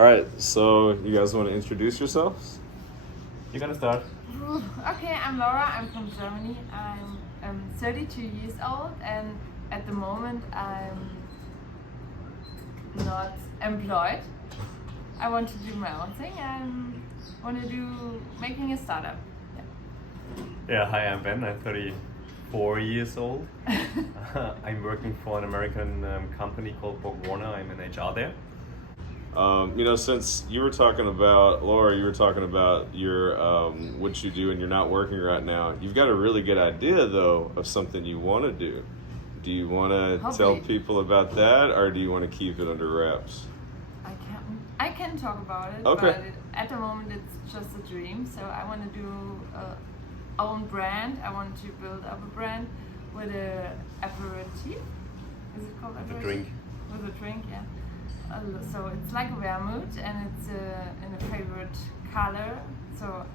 All right, so you guys want to introduce yourselves? You're gonna start. Okay, I'm Laura. I'm from Germany. I'm 32 years old, and at the moment I'm not employed. I want to do my own thing. I want to do making a startup. Yeah, hi, I'm Ben. I'm 34 years old. I'm working for an American company called Borg Warner. I'm in HR there. Since you were talking about, Laura, you were talking about your what you do and you're not working right now. You've got a really good idea, though, of something you want to do. Do you want to tell people about that, or do you want to keep it under wraps? I can talk about it, Okay. but at the moment it's just a dream. So I want to do own brand. I want to build up a brand with a aperitif. Is it called aperitif? The drink. With a drink, yeah. So it's like a vermouth, and it's in a favorite color. So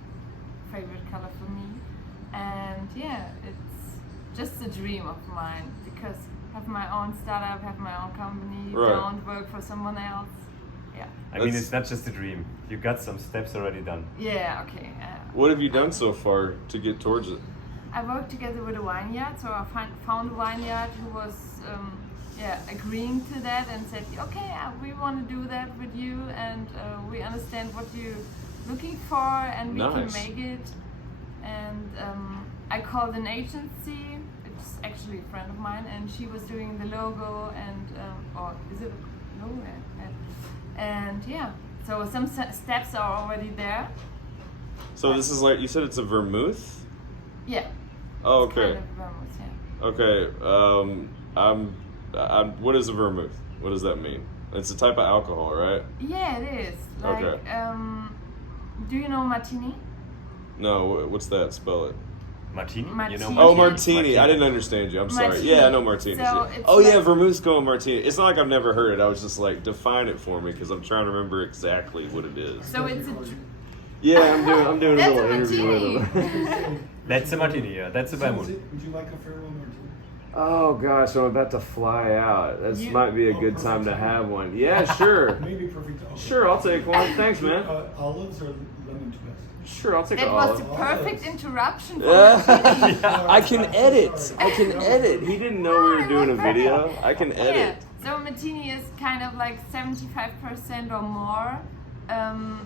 favorite color for me, and yeah, it's just a dream of mine because have my own startup, have my own company, Right. don't work for someone else. Yeah. I mean, it's not just a dream. You got some steps already done. Yeah. Okay. What have you done so far to get towards it? I worked together with a vineyard, so I found a vineyard who was agreeing to that and said, okay, we want to do that with you, and we understand what you're looking for, and we Nice. can make it. And I called an agency. It's actually a friend of mine, and she was doing the logo and or is it a logo? And yeah, so some steps are already there. So this is like you said, it's a vermouth. Yeah. Oh, It's okay. kind of vermouth, yeah. Okay. What is a vermouth? What does that mean? It's a type of alcohol, right? Yeah, it is. Like, Okay. Do you know martini? No. What's that? Spell it. Martini? You Martini. know Oh, Martini. martini. I didn't understand you. I'm sorry. Martini. Yeah, I know martinis. So yeah. it's Oh, yeah, like- vermouthsco and martini. It's not like I've never heard it. I was just like, define it for me because I'm trying to remember exactly what it is. So it's a. Yeah, I'm doing a That's little a interview with martini. him. That's a martini, yeah. That's a vermouth. Would you like a farewell martini? Oh gosh, I'm about to fly out. This You- might be a Oh, good perfect time to timing. have one. Yeah, sure. Maybe perfect. Okay. Sure, I'll take one. Thanks, man. Olives or lemon twist? Sure, I'll take That an was olive. the perfect interruption for Yeah. martini. I can edit. I can edit. He didn't know we were doing a video. I can Yeah. edit. So martini is kind of like 75% or more.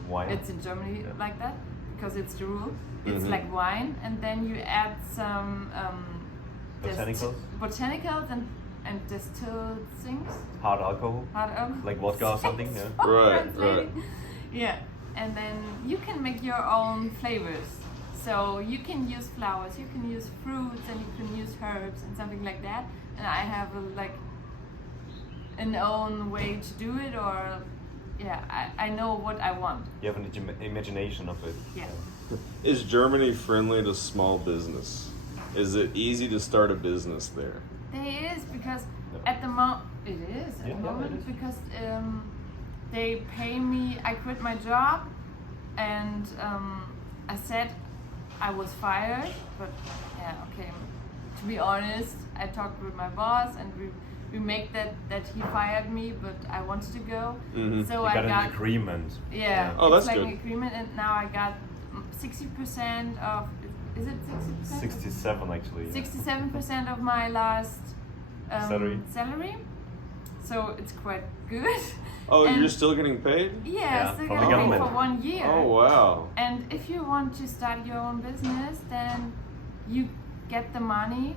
Wine. It's in Germany like that because it's the rule. It's Mhm. like wine, and then you add some Botanicals? botanicals and distilled things. Hard alcohol? Hard alcohol. Like vodka or something, yeah. Right, Translating. Yeah, and then you can make your own flavors. So you can use flowers, you can use fruits, and you can use herbs and something like that. And I have an own way to do it, or I know what I want. You have an imagination of it. Yeah. Is Germany friendly to small business? Is it easy to start a business there? There is because at the moment it is at Yeah, the yeah, moment it is. because they pay me. I quit my job, and I said I was fired, but yeah, okay. To be honest, I talked with my boss, and we make that he fired me, but I wanted to go. Mhm. So You I got an got agreement. yeah. Oh, that's it's like good. an agreement, and now I got 60% of. Is it 60%? 67 actually. Yeah. 67% of my last Salary. So it's quite good. Oh, And- you're still getting paid? Yeah, from still the gonna pay government. for 1 year. Oh, wow. And if you want to start your own business, then you get the money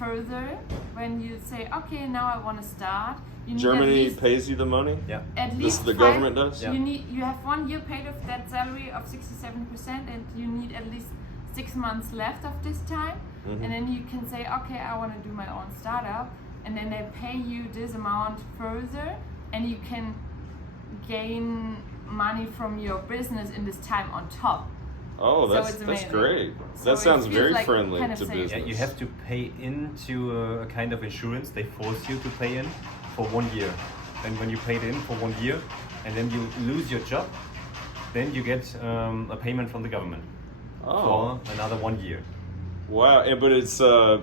further when you say, okay, now I want to start. You need Germany at least, pays you the money? Yeah. at This least is the five- government does? Yeah. You have 1 year paid of that salary of 67%, and you need at least 6 months left of this time. Mhm. And then you can say, okay, I want to do my own startup, and then they pay you this amount further, and you can gain money from your business in this time on top. Oh, So that's it's that's amazing. great. So That it sounds feels very like friendly kind of to safe. business. Yeah, you have to pay into a kind of insurance. They force you to pay in for 1 year. And when you paid in for 1 year, and then you lose your job, then you get a payment from the government Oh, for another 1 year. Wow, and but it's the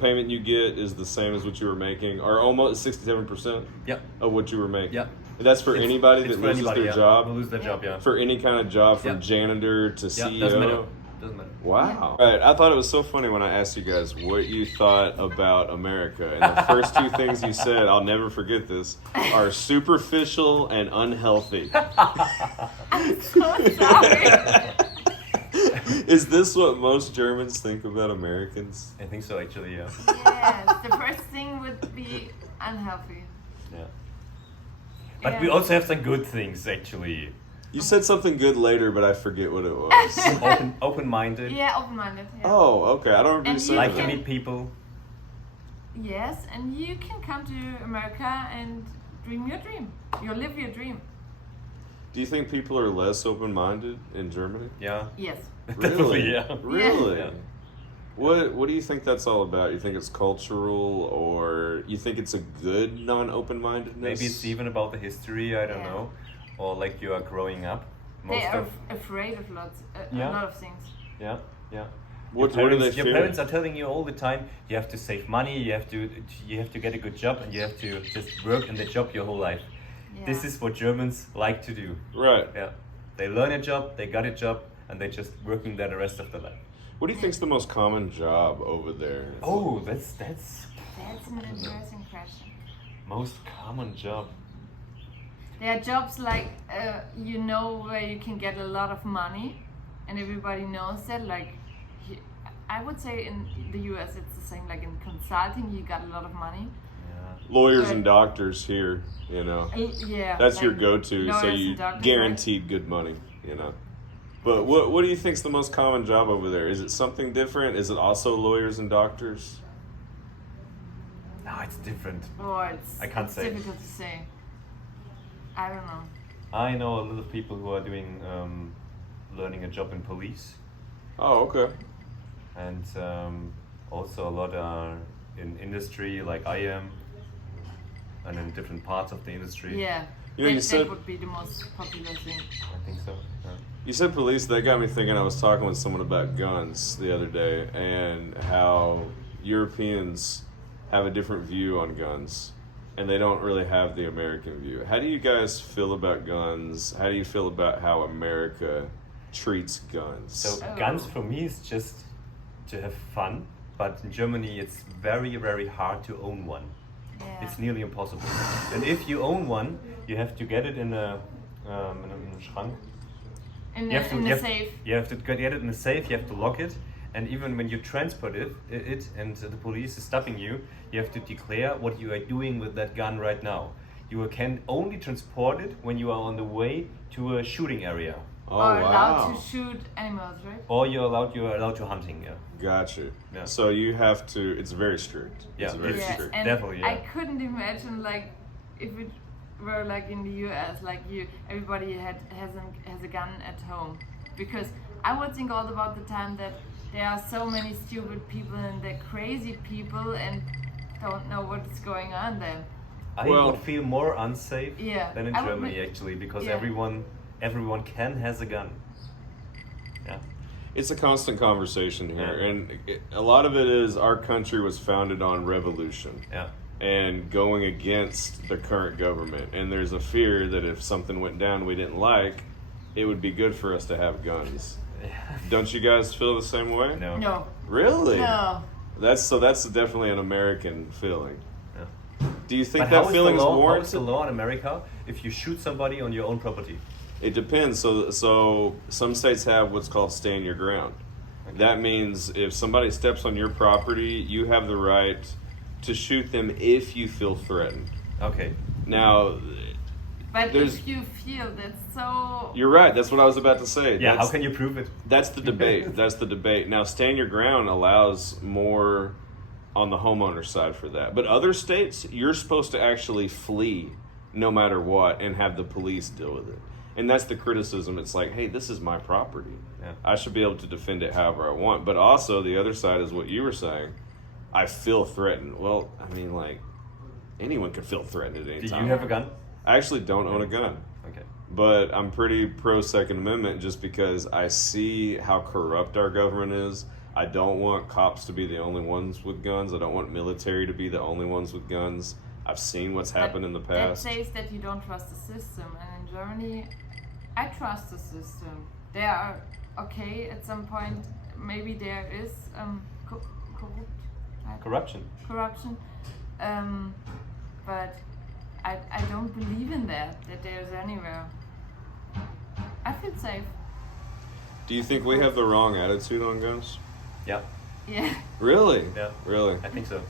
payment you get is the same as what you were making, or almost 67% Yeah. of what you were making. Yeah. And that's for anybody It's that for loses anybody, their yeah. job. Will lose their job, yeah. For any kind of job, from Yeah. janitor to Yeah, CEO. doesn't matter. Doesn't matter. Wow. All right, I thought it was so funny when I asked you guys what you thought about America. And the first two things you said, I'll never forget this, are superficial and unhealthy. I'm so sorry. Is this what most Germans think about Americans? I think so, actually, yeah. Yes, the first thing would be unhealthy. Yeah. But we Yeah. also have some good things, actually. You said something good later, but I forget what it was. Open-minded. Yeah, open-minded. Yeah. Oh, okay. I don't remember you And saying you Like to that. can- meet people. Yes, and you can come to America and dream your dream. You live your dream. Do you think people are less open-minded in Germany? Yeah. Yes. Definitely, yeah. Really? Yeah. What do you think that's all about? You think it's cultural, or you think it's a good non-open-mindedness? Maybe it's even about the history, I don't Yeah. know. Or like you are growing up. They Most are of afraid of Yeah. a lot of things. yeah, yeah. What your are they parents, your fearing? parents are telling you all the time you have to save money, you have to get a good job, and you have to just work in the job your whole life. Yeah. This is what Germans like to do. Right. Yeah, they learn a job, they got a job, and they're just working there the rest of their life. What do you think's the most common job over there? Oh, that's That's an interesting question. most common job. There are jobs like you know where you can get a lot of money, and everybody knows that. Like, I would say in the US it's the same. Like in consulting, you got a lot of money. Yeah. Lawyers Good. and doctors here, you know. Yeah, That's like your go-to, so lawyers you and doctors, guaranteed good money, you know. But what do you think's the most common job over there? Is it something different? Is it also lawyers and doctors? No, it's different. Right? Or it's I can't it's say. difficult to say. I don't know. I know a lot of people who are doing learning a job in police, Oh, okay. and also a lot are in industry like I am, and in different parts of the industry. Yeah, You know, you that said- would be the most popular thing. I think so. Yeah. You said police. That got me thinking. I was talking with someone about guns the other day and how Europeans have a different view on guns, and they don't really have the American view. How do you guys feel about guns? How do you feel about how America treats guns? So Oh. guns for me is just to have fun, but in Germany it's very, very hard to own one. Yeah. It's nearly impossible. And if you own one, you have to get it in a Schrank. in You have to, in you the have, safe. you have to get it in a safe. You have to lock it, and even when you transport it, and the police is stopping you, you have to declare what you are doing with that gun right now. You can only transport it when you are on the way to a shooting area, oh, Or allowed wow. to shoot animals, right? or you are allowed to hunting. Yeah. Gotcha. Yeah. So you have to. It's very strict. Yeah, It's very it's- strict. and Definitely, yeah. I couldn't imagine like if it were like in the US, like everybody has a gun at home, because I would think all about the time that there are so many stupid people and they're crazy people and don't know what's going on there. I Well- would feel more unsafe Yeah, than in I would Germany be- actually, because yeah. everyone can has a gun. Yeah. It's a constant conversation here, Yeah. and a lot of it is our country was founded on revolution. Yeah. And going against the current government. And there's a fear that if something went down we didn't like, it would be good for us to have guns. Don't you guys feel the same way? No. No, Really? no. That's definitely an American feeling. Yeah. Do you think But how that is feeling the is law? How is warranted? the law in America if you shoot somebody on your own property? It depends. So some states have what's called stand your ground. Okay. That means if somebody steps on your property, you have the right to shoot them if you feel threatened. Okay. Now, But There's- if you feel that's so you're right. That's what I was about to say. Yeah. That's, How can you prove it? That's the debate. That's the debate. Now, stand your ground allows more on the homeowner side for that. But other states, you're supposed to actually flee no matter what and have the police deal with it. And that's the criticism. It's like, hey, this is my property. Yeah. I should be able to defend it however I want. But also, the other side is what you were saying. I feel threatened. Well, I mean, like, anyone can feel threatened at any Do time. you have a gun? I actually don't own a gun. Okay. But I'm pretty pro Second Amendment just because I see how corrupt our government is. I don't want cops to be the only ones with guns. I don't want military to be the only ones with guns. I've seen what's happened in the past. That says that you don't trust the system, and in Germany, I trust the system. They are okay at some point. Maybe there is Corruption. corruption, but I don't believe in that there's anywhere. I feel safe. Do you think we have the wrong attitude on guns? Yeah. Yeah. Really? Yeah. Really? I think so.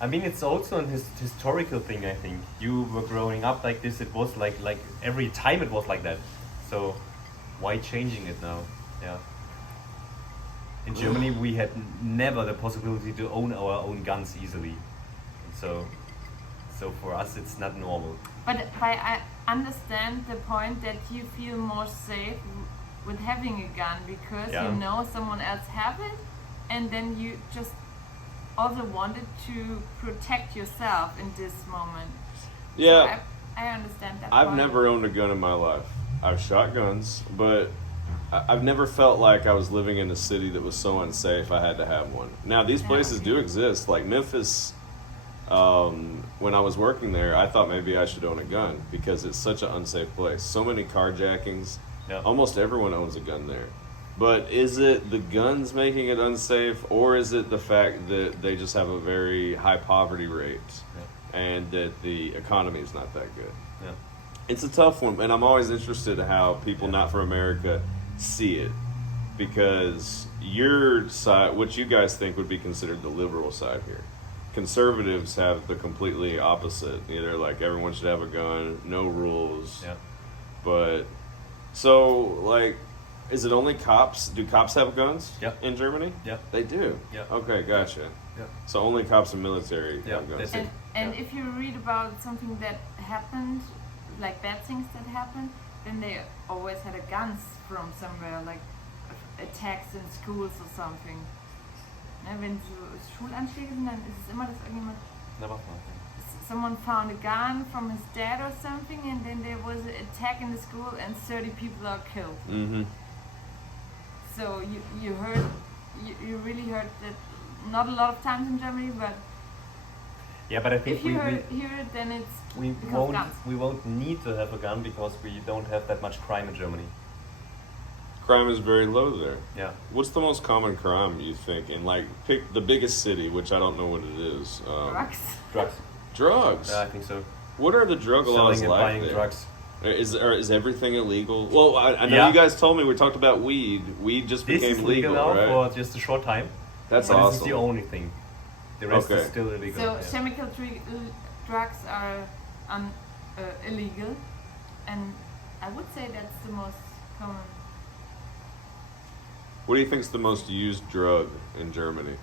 I mean, it's also a historical thing. I think you were growing up like this. It was like every time it was like that. So why changing it now? Yeah. In Germany, we had never the possibility to own our own guns easily. So for us, it's not normal. But I understand the point that you feel more safe with having a gun because Yeah. you know someone else have it, and then you just also wanted to protect yourself in this moment. Yeah. So I understand that. I've point. never owned a gun in my life. I've shot guns, but I've never felt like I was living in a city that was so unsafe I had to have one. Now, these Yeah, places okay. do exist. Like Memphis, when I was working there, I thought maybe I should own a gun because it's such an unsafe place. So many carjackings. Yeah. Almost everyone owns a gun there. But is it the guns making it unsafe, or is it the fact that they just have a very high poverty rate and that the economy is not that good? Yeah. It's a tough one, and I'm always interested in how people not from America see it, because your side, what you guys think would be considered the liberal side here. Conservatives have the completely opposite. They're like, everyone should have a gun, no rules. Yeah. But, so, like, is it only cops? Do cops have guns Yeah. in Germany? Yeah. They do? Yeah. Okay, gotcha. Yeah. So only cops and military Yeah, have guns. that's it. And Yeah. if you read about something that happened, like bad things that happened, then they always had a guns from somewhere, like attacks in schools or something. Ne, wenn so Schulanschläge sind, dann ist es immer, dass irgendjemand, Never. someone found a gun from his dad or something, and then there was an attack in the school and 30 people are killed. Mm-hmm. So you heard, you really heard that, not a lot of times in Germany, but Yeah, but I think if you hear it, then it's because guns. we won't need to have a gun because we don't have that much crime in Germany. Crime is very low there. Yeah. What's the most common crime you think in, like, pick the biggest city, which I don't know what it is. Drugs. Drugs. Drugs. Yeah, I think so. What are the drug laws Selling and like buying there? drugs. Is everything illegal? Well, I know Yeah. you guys told me we talked about weed. Weed just This became is legal now right? for just a short time. That's But awesome. this is the only thing. The rest Okay. is still illegal. So yeah. chemical drugs are illegal, and I would say that's the most common. What do you think's the most used drug in Germany?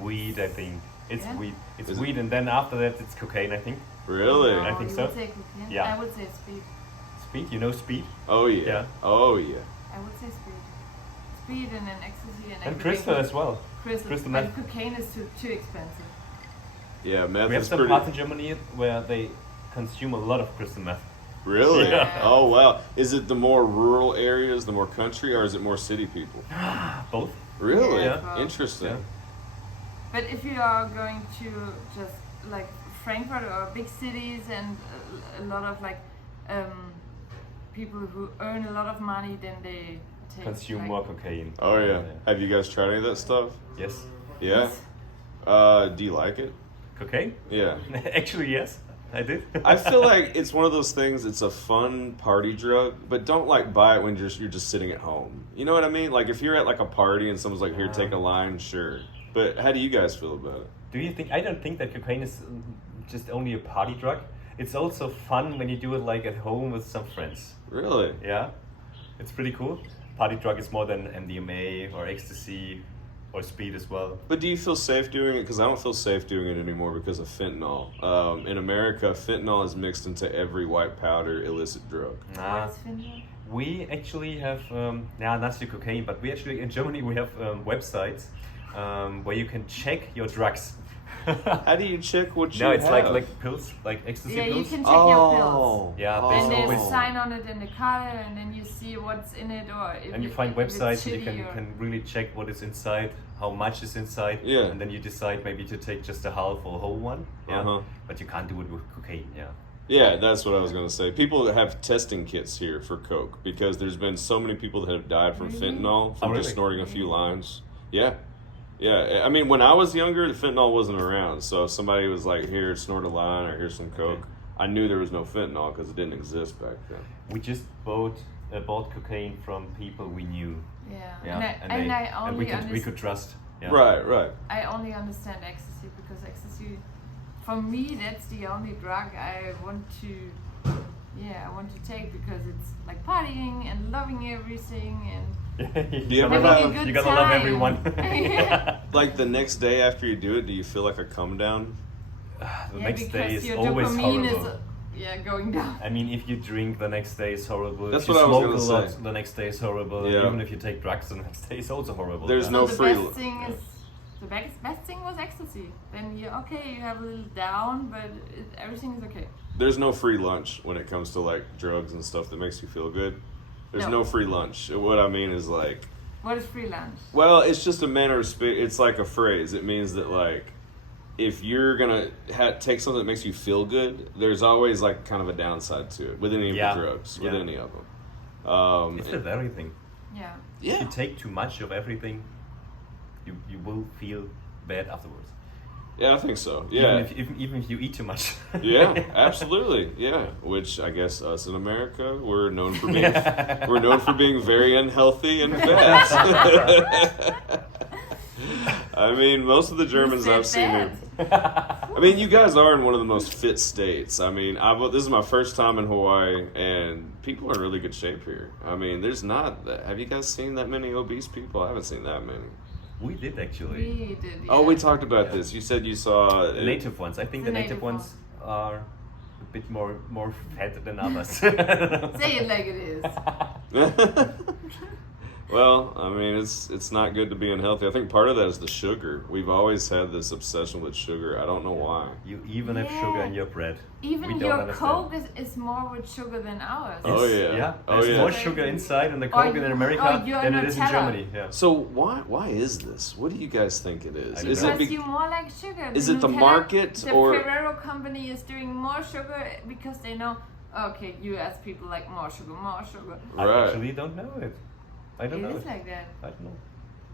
Weed, I think. It's Yeah? weed. It's Is it- weed, and then after that, it's cocaine, I think. Really? No, I think you so. would say cocaine. Yeah. I would say speed. Speed, you know speed? Oh yeah. Yeah. Oh yeah. I would say speed. Speed and then ecstasy and And everything. crystal as well. Crystal. crystal But meth. cocaine is too expensive. Yeah, meth We have is some pretty. parts in Germany where they consume a lot of crystal meth. Really? Yeah. Oh wow. Is it the more rural areas, the more country, or is it more city people? Both. Really? Yeah. Interesting. Yeah. But if you are going to just like Frankfurt or big cities and a lot of like people who earn a lot of money, then they take Consume like, more cocaine. Oh yeah. Have you guys tried any of that stuff? Yes. Yeah. Do you like it? Cocaine? Yeah. Actually, yes. I did. I feel like it's one of those things. It's a fun party drug, but don't like buy it when you're just sitting at home. You know what I mean? Like if you're at like a party and someone's like, "Here, take a line," sure. But how do you guys feel about it? Do you think? I don't think that cocaine is just only a party drug. It's also fun when you do it like at home with some friends. Really? Yeah, it's pretty cool. Party drug is more than MDMA or ecstasy or speed as well. But do you feel safe doing it? Because I don't feel safe doing it anymore because of fentanyl. In America, fentanyl is mixed into every white powder illicit drug. Nah, What's Finland? we actually have, not the cocaine, but we actually in Germany we have websites where you can check your drugs. How do you check what you No, it's have? like pills, like ecstasy Yeah, you pills. can check your pills. Oh. Yeah, Oh. there's And there's a always- sign on it in the color, and then you see what's in it, or if And you it- find if it's websites and you shitty or- can really check what is inside, how much is inside, Yeah. and then you decide maybe to take just a half or a whole one. Yeah, Uh-huh. but you can't do it with cocaine. Yeah. Yeah, that's what I was going to say. People have testing kits here for coke because there's been so many people that have died from Really? fentanyl from Oh, just really? snorting a few lines. Yeah. Yeah. I mean, when I was younger, the fentanyl wasn't around. So if somebody was like, here, snort a line or here's some coke, I knew there was no fentanyl because it didn't exist back then. We just bought cocaine from people we knew. Yeah, Yeah, and I only we understand. could trust. Yeah. Right. I only understand ecstasy because ecstasy, for me, that's the only drug I want to. Yeah, I want to take because it's like partying and loving everything and Do you ever gotta have- love, Having a you good gotta love time. everyone. Yeah. Like the next day after you do it, do you feel like a come down? The Yeah, next day because is your always dopamine horrible. is going down. I mean, if you drink, the next day is horrible. That's if you what I was smoke gonna a lot, say. the next day is horrible. Yeah. Even if you take drugs, the next day is also horrible. There's yeah. no the free best lo- thing yeah. is the best thing was ecstasy. Then you have a little down, but everything is okay. There's no free lunch when it comes to like drugs and stuff that makes you feel good. There's no No. free lunch. What I mean is like, What is free lunch? well, it's just a manner of speech. It's like a phrase. It means that like, if you're gonna take something that makes you feel good, there's always like kind of a downside to it with any of Yeah. the drugs, with Yeah. any of them. It's with everything. Yeah. If you take too much of everything, you will feel bad afterwards. Yeah, I think so. Yeah, Even if you eat too much. yeah, absolutely. Yeah, which I guess us in America, we're known for being very unhealthy and fat. I mean, most of the Germans said I've seen here. that? I mean, you guys are in one of the most fit states. I mean, this is my first time in Hawaii, and people are in really good shape here. I mean, there's not. Have you guys seen that many obese people? I haven't seen that many. We did actually. We did. Yeah. Oh, we talked about Yeah. this. You said you saw The native ones. I think The the native native ones are a bit more fat than others. Say it like it is. Well, I mean, it's not good to be unhealthy. I think part of that is the sugar. We've always had this obsession with sugar. I don't know why. You even have Yeah. sugar in your bread. We Even don't your understand. Coke is more with sugar than ours. Oh, yeah. Yeah. Oh, There's yeah. more sugar inside in the Or Coke in you- America or your than it is in Nutella. Germany. Yeah. So why is this? What do you guys think it is? I Is don't it know. Because be- you more like sugar. is it the Nutella- market the or- Ferrero company is doing more sugar because they know, okay, US people like more sugar, more sugar. I Right. actually don't know it. I don't It know is it. like that. I don't know.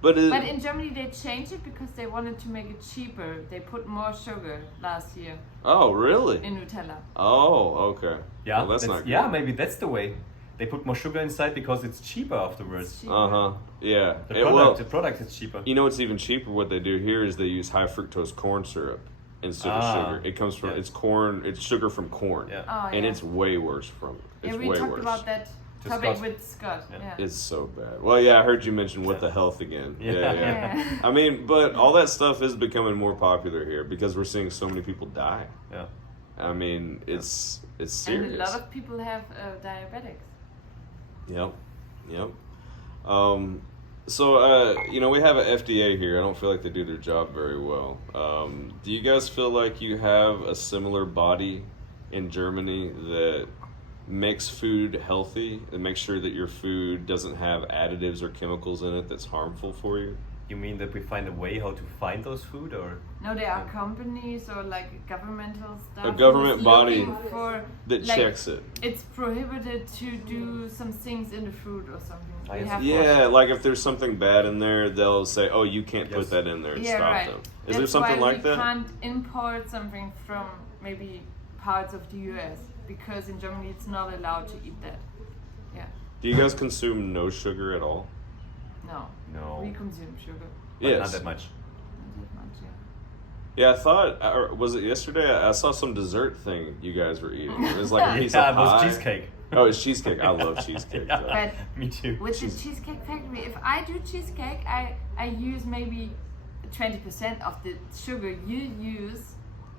But But in Germany they changed it because they wanted to make it cheaper. They put more sugar last year oh, really? in Nutella. Oh, okay. Yeah. Well, that's not good. yeah. Maybe that's the way. They put more sugar inside because it's cheaper afterwards. It's cheaper. Uh-huh. Yeah. The product is cheaper. You know what's even cheaper? What they do here is they use high fructose corn syrup instead of Ah, sugar. It comes from yeah. it's corn. It's sugar from corn. Yeah. Oh, And yeah. it's way worse from it. It's Yeah, we way talked worse. about that To topic Scott. with Scott. Yeah. Yeah. It's so bad. Well, yeah, I heard you mention what Yeah. the health again. Yeah. Yeah. Yeah. I mean, but all that stuff is becoming more popular here because we're seeing so many people die. Yeah. I mean, it's And serious. a lot of people have diabetics. Yep. So, we have an FDA here. I don't feel like they do their job very well. Do you guys feel like you have a similar body in Germany that makes food healthy and makes sure that your food doesn't have additives or chemicals in it that's harmful for you? You mean that we find a way how to find those food, or No, there are companies or like governmental stuff. A government who's body looking for, That like, checks it. It's prohibited to do some things in the food or something. I We see. have Yeah, like if there's something bad in there, they'll say, "Oh, you can't Yes. put that in there," and Yeah, stop right. them. Is That's there something why like that? We can't import something from maybe parts of the US because in Germany it's not allowed to eat that. Yeah, Do you guys consume no sugar at all? no. No. We consume sugar. but Yes. not that much? Not that much, yeah. Yeah, I thought, or was it yesterday? I saw some dessert thing you guys were eating. It was like a piece Yeah, of it was pie. cheesecake. Oh, it's cheesecake. I love cheesecake. Yeah. though. But Me too. with the Cheesecake Factory, if I do cheesecake, I use maybe 20% of the sugar you use,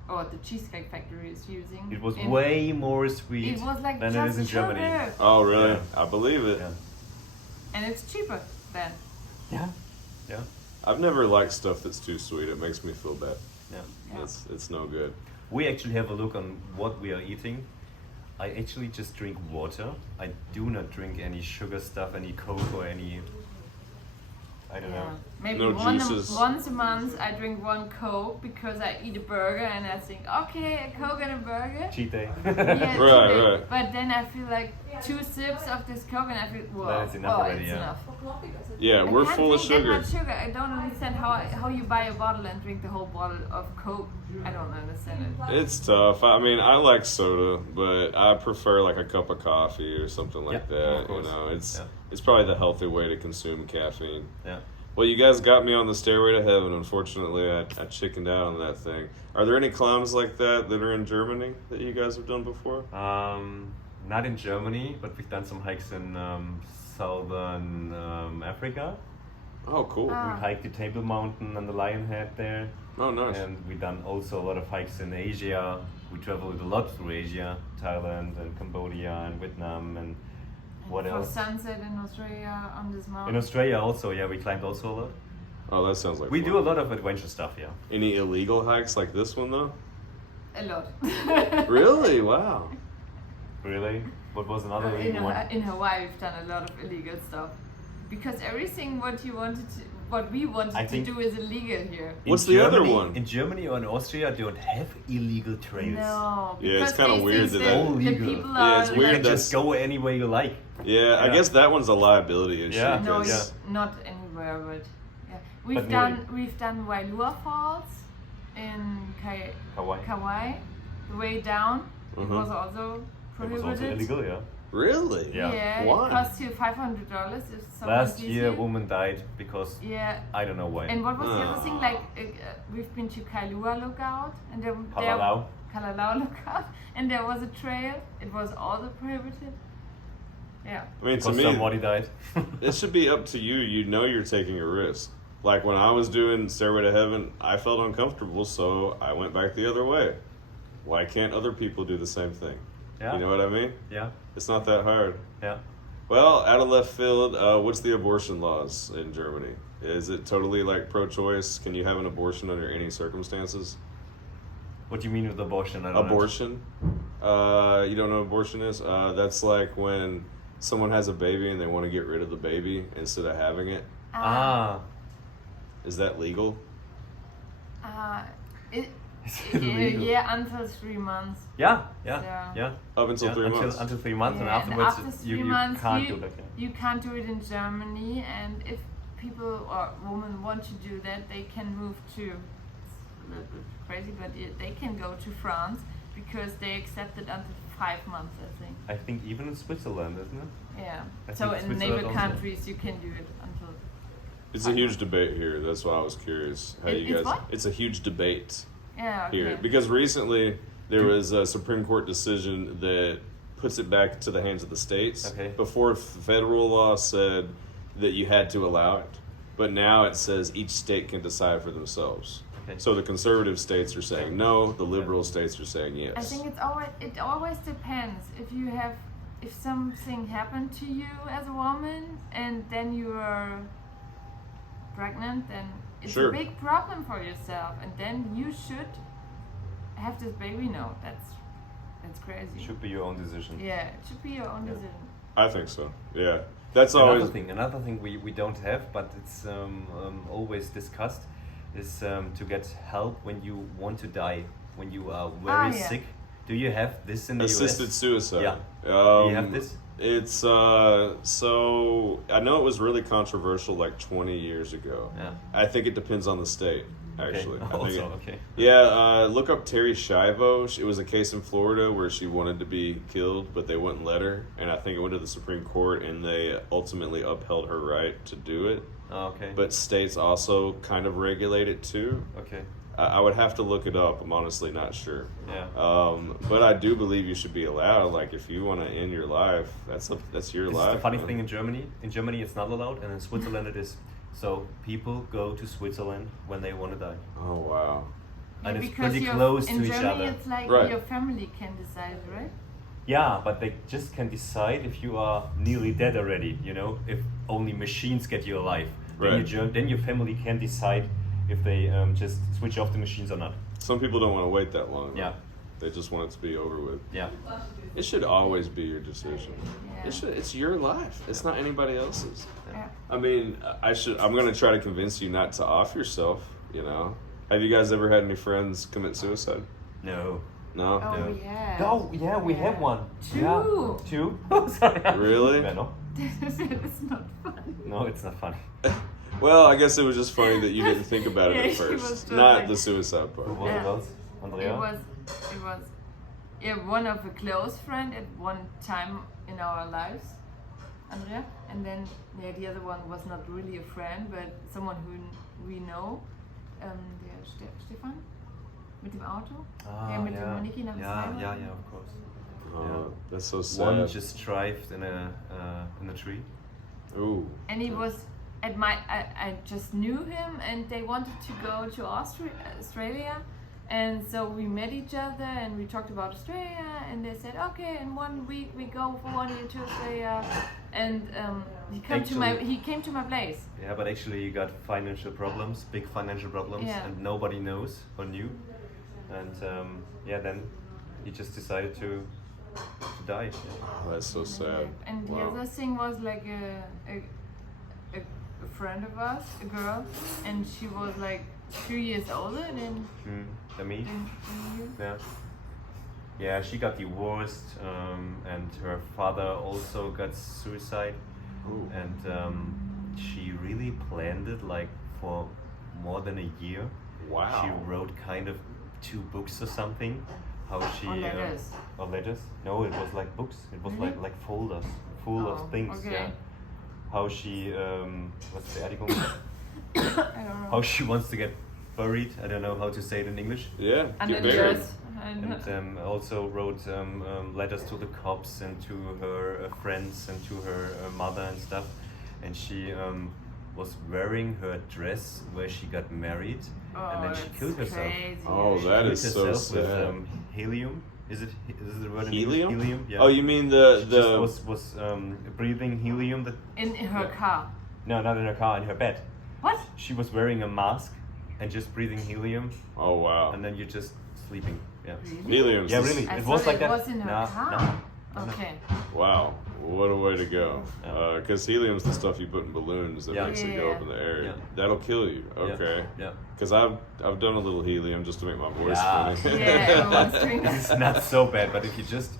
or the Cheesecake Factory is using. It was in- way more sweet It was like than just it is in sugar. Germany. Oh, really? Yeah. I believe it. Yeah. And it's cheaper then. Yeah. Yeah. I've never liked stuff that's too sweet. It makes me feel bad. Yeah. It's no good. We actually have a look on what we are eating. I actually just drink water. I do not drink any sugar stuff, any Coke or any. I don't know. Maybe No juices. once a month I drink one Coke because I eat a burger and I think, okay, a Coke and a burger. Cheat day. Yeah, Right, today. right. But then I feel like 2 sips of this Coke and I feel, whoa, Then it's enough already, it's yeah. enough. Yeah, we're I can't full of drink sugar. that much sugar. I don't understand how you buy a bottle and drink the whole bottle of Coke. I don't understand it. It's tough. I mean, I like soda, but I prefer like a cup of coffee or something like Yeah, that. of course. It's Yeah. probably the healthy way to consume caffeine. Yeah. Well, you guys got me on the stairway to heaven. Unfortunately, I chickened out on that thing. Are there any clowns like that are in Germany that you guys have done before? Not in Germany, but we've done some hikes in southern Africa. Oh, cool. Ah. We hiked the Table Mountain and the Lion Head there. Oh, nice. And we've done also a lot of hikes in Asia. We traveled a lot through Asia, Thailand and Cambodia and Vietnam and what For else? sunset in Australia on this In mountain. Australia also, yeah, we climbed also a lot. Oh, that sounds like We fun. do a lot of adventure stuff, yeah. Any illegal hikes like this one though? A lot. Really? Wow. Really? What was another in, illegal one? in Hawaii, we've done a lot of illegal stuff because everything what we wanted I to think- do is illegal here. What's In the other Germany- one? In Germany or in Austria, they don't have illegal trails. No, Yeah, it's because kinda they weird think that All the legal. people Yeah, are it's You weird can that- just go anywhere you like. Yeah, I Yeah. guess that one's a liability issue. Yeah. No, 'cause- it's not anywhere, but yeah, But nearly. we've done Wailua Falls in Hawaii. Kauai. The way down it Mhm. was also It was prohibited. also illegal, yeah. Really? Yeah. Yeah, Why? it costs you $500 if someone Last sees year, a you. woman died because Yeah. I don't know why. And what was the other Ah. thing? Like we've been to Kailua Lookout and Kalalau. Kalalau Lookout, and there was a trail. It was also prohibited. Yeah. I mean, to Because me, somebody died. it should be up to you. You know you're taking a risk. Like when I was doing Stairway to Heaven, I felt uncomfortable, so I went back the other way. Why can't other people do the same thing? Yeah. You know what I mean? Yeah, It's not that hard. yeah. Well, out of left field, what's the abortion laws in Germany? Is it totally like pro-choice? Can you have an abortion under any circumstances? What do you mean with abortion? I don't know. Abortion? You don't know what abortion is? That's like when someone has a baby and they want to get rid of the baby instead of having it. Ah, Is that legal? It, Is it illegal? yeah, until 3 months. yeah. Yeah. Up until Yeah, 3 months. Until 3 months, and Yeah, afterwards after 3 you months, can't do that. Yeah. You can't do it in Germany, and if people or women want to do that, they can move to. It's a little bit crazy, but they can go to France because they accept it until 5 months, I think. I think even in Switzerland, isn't it? Yeah. I So think in Switzerland neighbor also. countries, you can do it until. It's a huge debate here. That's why I was curious how you It's guys. what? It's a huge debate Yeah. Okay. here because recently there was a Supreme Court decision that puts it back to the hands of the states. Okay. Before federal law said that you had to allow it, but now it says each state can decide for themselves. Okay. So the conservative states are saying no, the liberal states are saying yes. I think it always depends. If something happened to you as a woman and then you are pregnant, then it's Sure. a big problem for yourself, and then you should have this baby. No, that's crazy. Should be your own decision. Yeah, it should be your own Yeah. decision. I think so. Yeah, that's always. Another thing we don't have, but it's always discussed, is to get help when you want to die, when you are very yeah. sick. Do you have this in the Assisted US? suicide. Yeah. Do you have this? It's so I know it was really controversial like 20 years ago. Yeah. I think it depends on the state. Actually, Okay. I think Also, okay. Yeah, look up Terry Schiavo. It was a case in Florida where she wanted to be killed, but they wouldn't let her, and I think it went to the Supreme Court, and they ultimately upheld her right to do it. Oh, okay. But states also kind of regulate it too. okay. I would have to look it up. I'm honestly not sure. Yeah. But I do believe you should be allowed. Like, if you want to end your life, that's your This life. is the funny man. thing in Germany. In Germany, it's not allowed, and in Switzerland, it is. So people go to Switzerland when they want to die. Oh wow. And it's because pretty you're- close in to each Germany, other. it's like Right. your family can decide, right? Yeah, but they just can decide if you are nearly dead already. You know, if only machines get you alive, then Right. then your family can decide if they just switch off the machines or not. Some people don't want to wait that long. Yeah. They just want it to be over with. Yeah. It should always be your decision. Yeah. It's your life. It's not anybody else's. Yeah. I mean, I'm going to try to convince you not to off yourself, you know. Have you guys ever had any friends commit suicide? No. No? Oh No. yeah. Oh yeah, we have one. Two. Yeah. Two? Oh, sorry. Really? Yeah, no. It's not fun. No, it's not funny. Well, I guess it was just funny that you didn't think about it Yeah, at she was first. just Not like- the suicide part. Who was Yeah. it else? Andrea? It was yeah, one of a close friend at one time in our lives, Andrea, and then the other one was not really a friend, but someone who we know, der Stefan mit dem Auto, der mit der Moniki nach Israel. yeah, of course. Oh, that's so sad. One just strived in a tree. Ooh. And he was at my I just knew him, and they wanted to go to Australia, and so we met each other and we talked about Australia, and they said okay, in 1 week we go for 1 year to Australia, and he came to my place. Yeah, but actually you got financial problems, big financial problems, Yeah. and nobody knows or knew. And then he just decided to die. Oh, that's so sad. And the Wow. other thing was like a friend of us, a girl, and she was like 2 years older than Me? you. Yeah. Yeah, she got divorced, and her father also got suicide, Ooh. and she really planned it like for more than a year. Wow. She wrote kind of 2 books or something. How she Or letters. Or letters? No, it was like books. It was Really? like folders full Oh, of things. okay. Yeah. How she what's Beerdigung? I don't know. How she wants to get buried. I don't know how to say it in English. Yeah. Under Get the buried. earth. And also wrote letters to the cops and to her friends and to her mother and stuff. And she was wearing her dress where she got married, and then she that's killed herself. crazy. Oh, that Killed is so herself with sad. helium. Is it the word in Helium? English? Helium. Yeah. Oh, you mean She the just was breathing helium. That in her car. no, not in her car, in her bed. What? She was wearing a mask and just breathing helium, Oh wow. and then you're just sleeping. Yeah. Really? Helium's Yeah, the- really. I It thought was like it that. was in her No, car. no. Okay. Wow. What a way to go. Yeah. Because helium's the stuff you put in balloons that Yeah. makes it go Yeah. up in the air. Yeah. That'll kill you. Okay. Yeah. Because I've done a little helium just to make my voice Yeah. funny. Yeah, everyone's doing that. It's not so bad, but if you just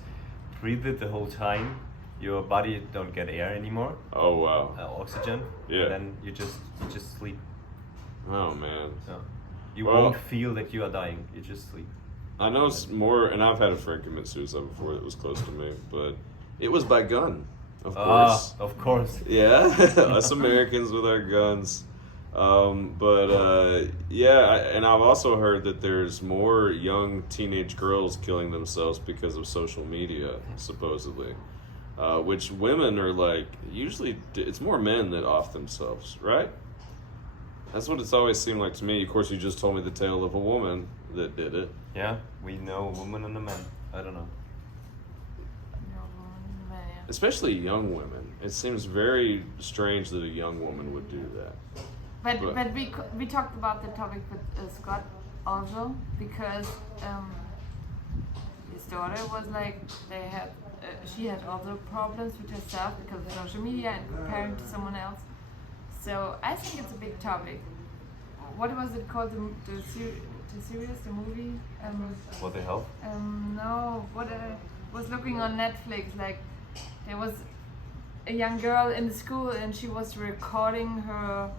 breathe it the whole time, your body don't get air anymore, Oh wow. oxygen. Yeah. And then you just sleep. Oh man. Yeah. You Well- won't feel that you are dying. You just sleep. I know it's more, and I've had a friend commit suicide before that was close to me, but it was by gun, of course. Of course. Yeah, us Americans with our guns. And I've also heard that there's more young teenage girls killing themselves because of social media, supposedly. Which women are like, usually it's more men that off themselves, right? That's what it's always seemed like to me. Of course, you just told me the tale of a woman that did it. Yeah, we know a woman and a man. I don't know. No, man. Especially young women. It seems very strange that a young woman would do that. But we talked about the topic with Scott also, because his daughter was like, she had also problems with herself because of social media and comparing to someone else. So I think it's a big topic. What was it called? The series, the movie? What the hell? No, what I was looking on Netflix, like there was a young girl in the school and she was recording her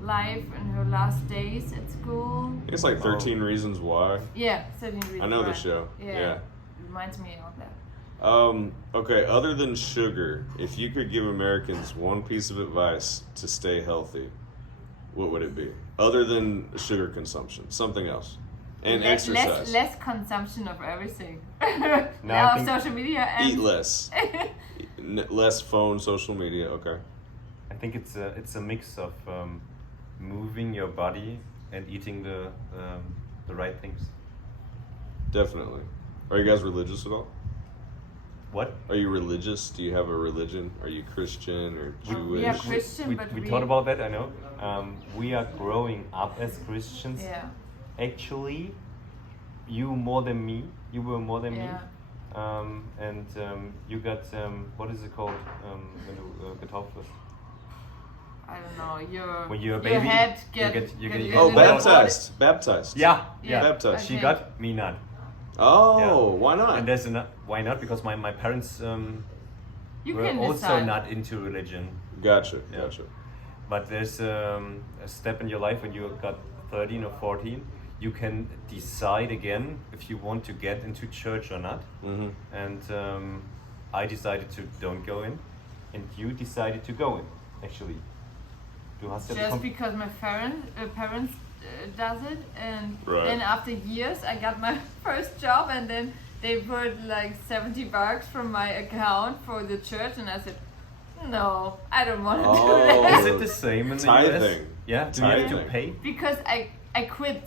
life and her last days at school. It's like 13 Reasons Why. Yeah, 13 Reasons I know the Why. show. Yeah. Reminds me of that. Okay, other than sugar, if you could give Americans one piece of advice to stay healthy, what would it be? Other than sugar consumption, something else. And exercise. Less consumption of everything. I Now think- social media and Eat less. Less phone, social media, okay. I think it's a mix of moving your body and eating the right things. Definitely. Are you guys religious at all? What? Are you religious? Do you have a religion? Are you Christian or Jewish? We are Christian, we, but we thought about that, I know. We are growing up as Christians. Yeah. Actually, you more than me. You were more than Yeah. me. And you got, what is it called? When du getauft wirst? I don't know. When you're a your baby, head you get- Oh, Yeah. baptized. Baptized. Yeah, Yeah. Baptized. She Okay. got, me not. Oh, Yeah. why not? And there's why not? Because my parents You were can also decide. not into religion. Gotcha. Yeah. Gotcha. But there's a step in your life when you got 13 or 14, you can decide again if you want to get into church or not. Mm-hmm. And I decided to don't go in, and you decided to go in. Actually, du hast ja Just because my parents does it, and Right. then after years I got my first job, and then they put like $70 from my account for the church, and I said, no, I don't want to Oh. do that Is it the same in the Tithing. US? Yeah, do you have to Tithing. pay? because I quit,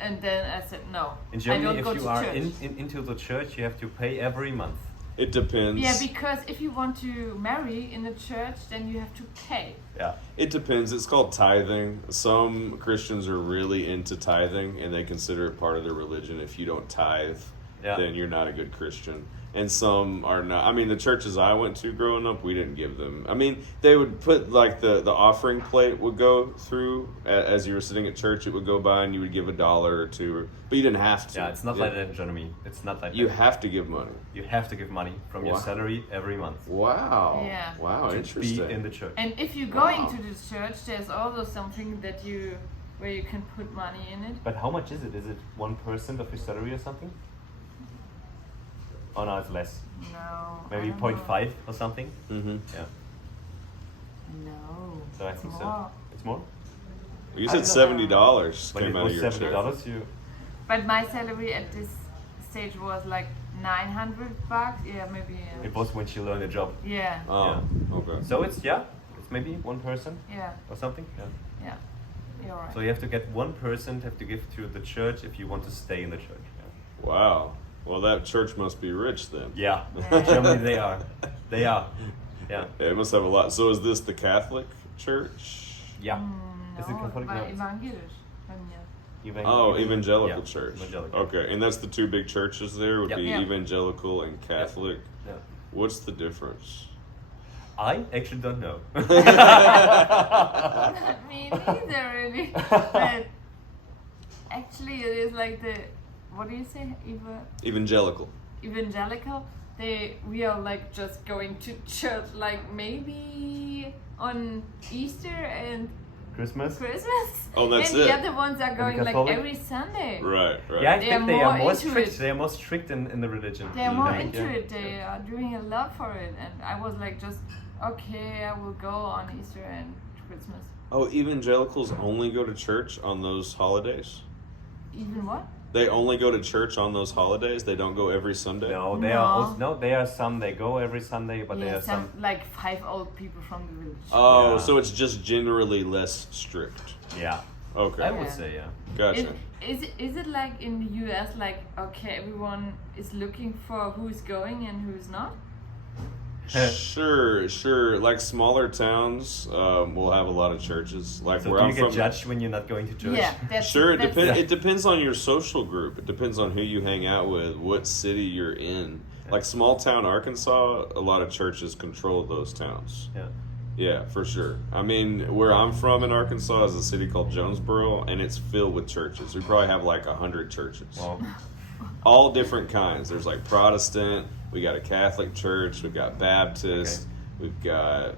and then I said no. In I Germany, don't if go you to are church. into the church, you have to pay every month. It depends. Yeah, because if you want to marry in a church, then you have to pay. Yeah. It depends. It's called tithing. Some Christians are really into tithing and they consider it part of their religion. If you don't tithe, Yeah. then you're not a good Christian. And some are not. I mean, the churches I went to growing up, we didn't give them. I mean, they would put like the offering plate would go through as you were sitting at church. It would go by and you would give $1 or $2, but you didn't have to. Yeah, it's not like that in Germany. It's not like You that. have to give money. You have to give money from your Wow. salary every month Wow. Yeah. Wow. to Interesting. be in the church. And if you're going Wow. to this church, there's also something that where you can put money in it. But how much is it? Is it 1% of your salary or something? Oh no, it's less. No. Maybe I don't know. 0.5 or something. Mm-hmm. Yeah. No. So I it's think more. so. It's more. You I said don't know. $70 When came it out of was your $70, check. you. But my salary at this stage was like $900. Yeah, maybe. It was when she learned a job. Yeah. Oh, okay. So it's it's maybe 1% Yeah. or something. Yeah. Yeah. You're right. So you have to get 1% have to give to the church if you want to stay in the church. Wow. Well, that church must be rich then. Yeah. Yeah. Germany, they are. They are. Yeah. Yeah, it must have a lot. So is this the Catholic Church? Yeah. No, Is it Catholic? war No, it's evangelisch. Bei mir. Oh, Evangelical Yeah, Church. Evangelical. Okay, and that's the two big churches there would Yep. be Yeah. Evangelical and Catholic. Yeah. What's the difference? I actually don't know. Me neither, really. But actually, it is like what do you say? Evangelical. Evangelical. We are like just going to church like maybe on Easter and Christmas? Christmas. Oh, that's and it. the other ones are going like Catholic? every Sunday. Right, right. Yeah, I They are think they are more more into strict. it. They are more strict in the religion. They are more I think, into yeah. it. They are doing a lot for it, and I was like, just okay, I will go on Easter and Christmas. Oh, evangelicals only go to church on those holidays? Even what? They only go to church on those holidays? They don't go every Sunday? No, they No. are also, no. There are some. They go every Sunday, but there Yeah, are some. like 5 old people from the village. Oh, Yeah. so it's just generally less strict. Yeah, Okay. I would Yeah. say yeah. Gotcha. Is it like in the US, like okay, everyone is looking for who's going and who's not? Sure. Like smaller towns will have a lot of churches. Like So where do I'm you get from. judged when you're not going to church? Yeah, that's Sure, it that's- depends. Yeah. It depends on your social group. It depends on who you hang out with, what city you're in. Like small town Arkansas, a lot of churches control those towns. Yeah. Yeah, for sure. I mean, where I'm from in Arkansas is a city called Jonesboro, and it's filled with churches. We probably have like 100 churches, Well, all different kinds. There's like Protestant. We got a Catholic church. We've got Baptist. Okay. We've got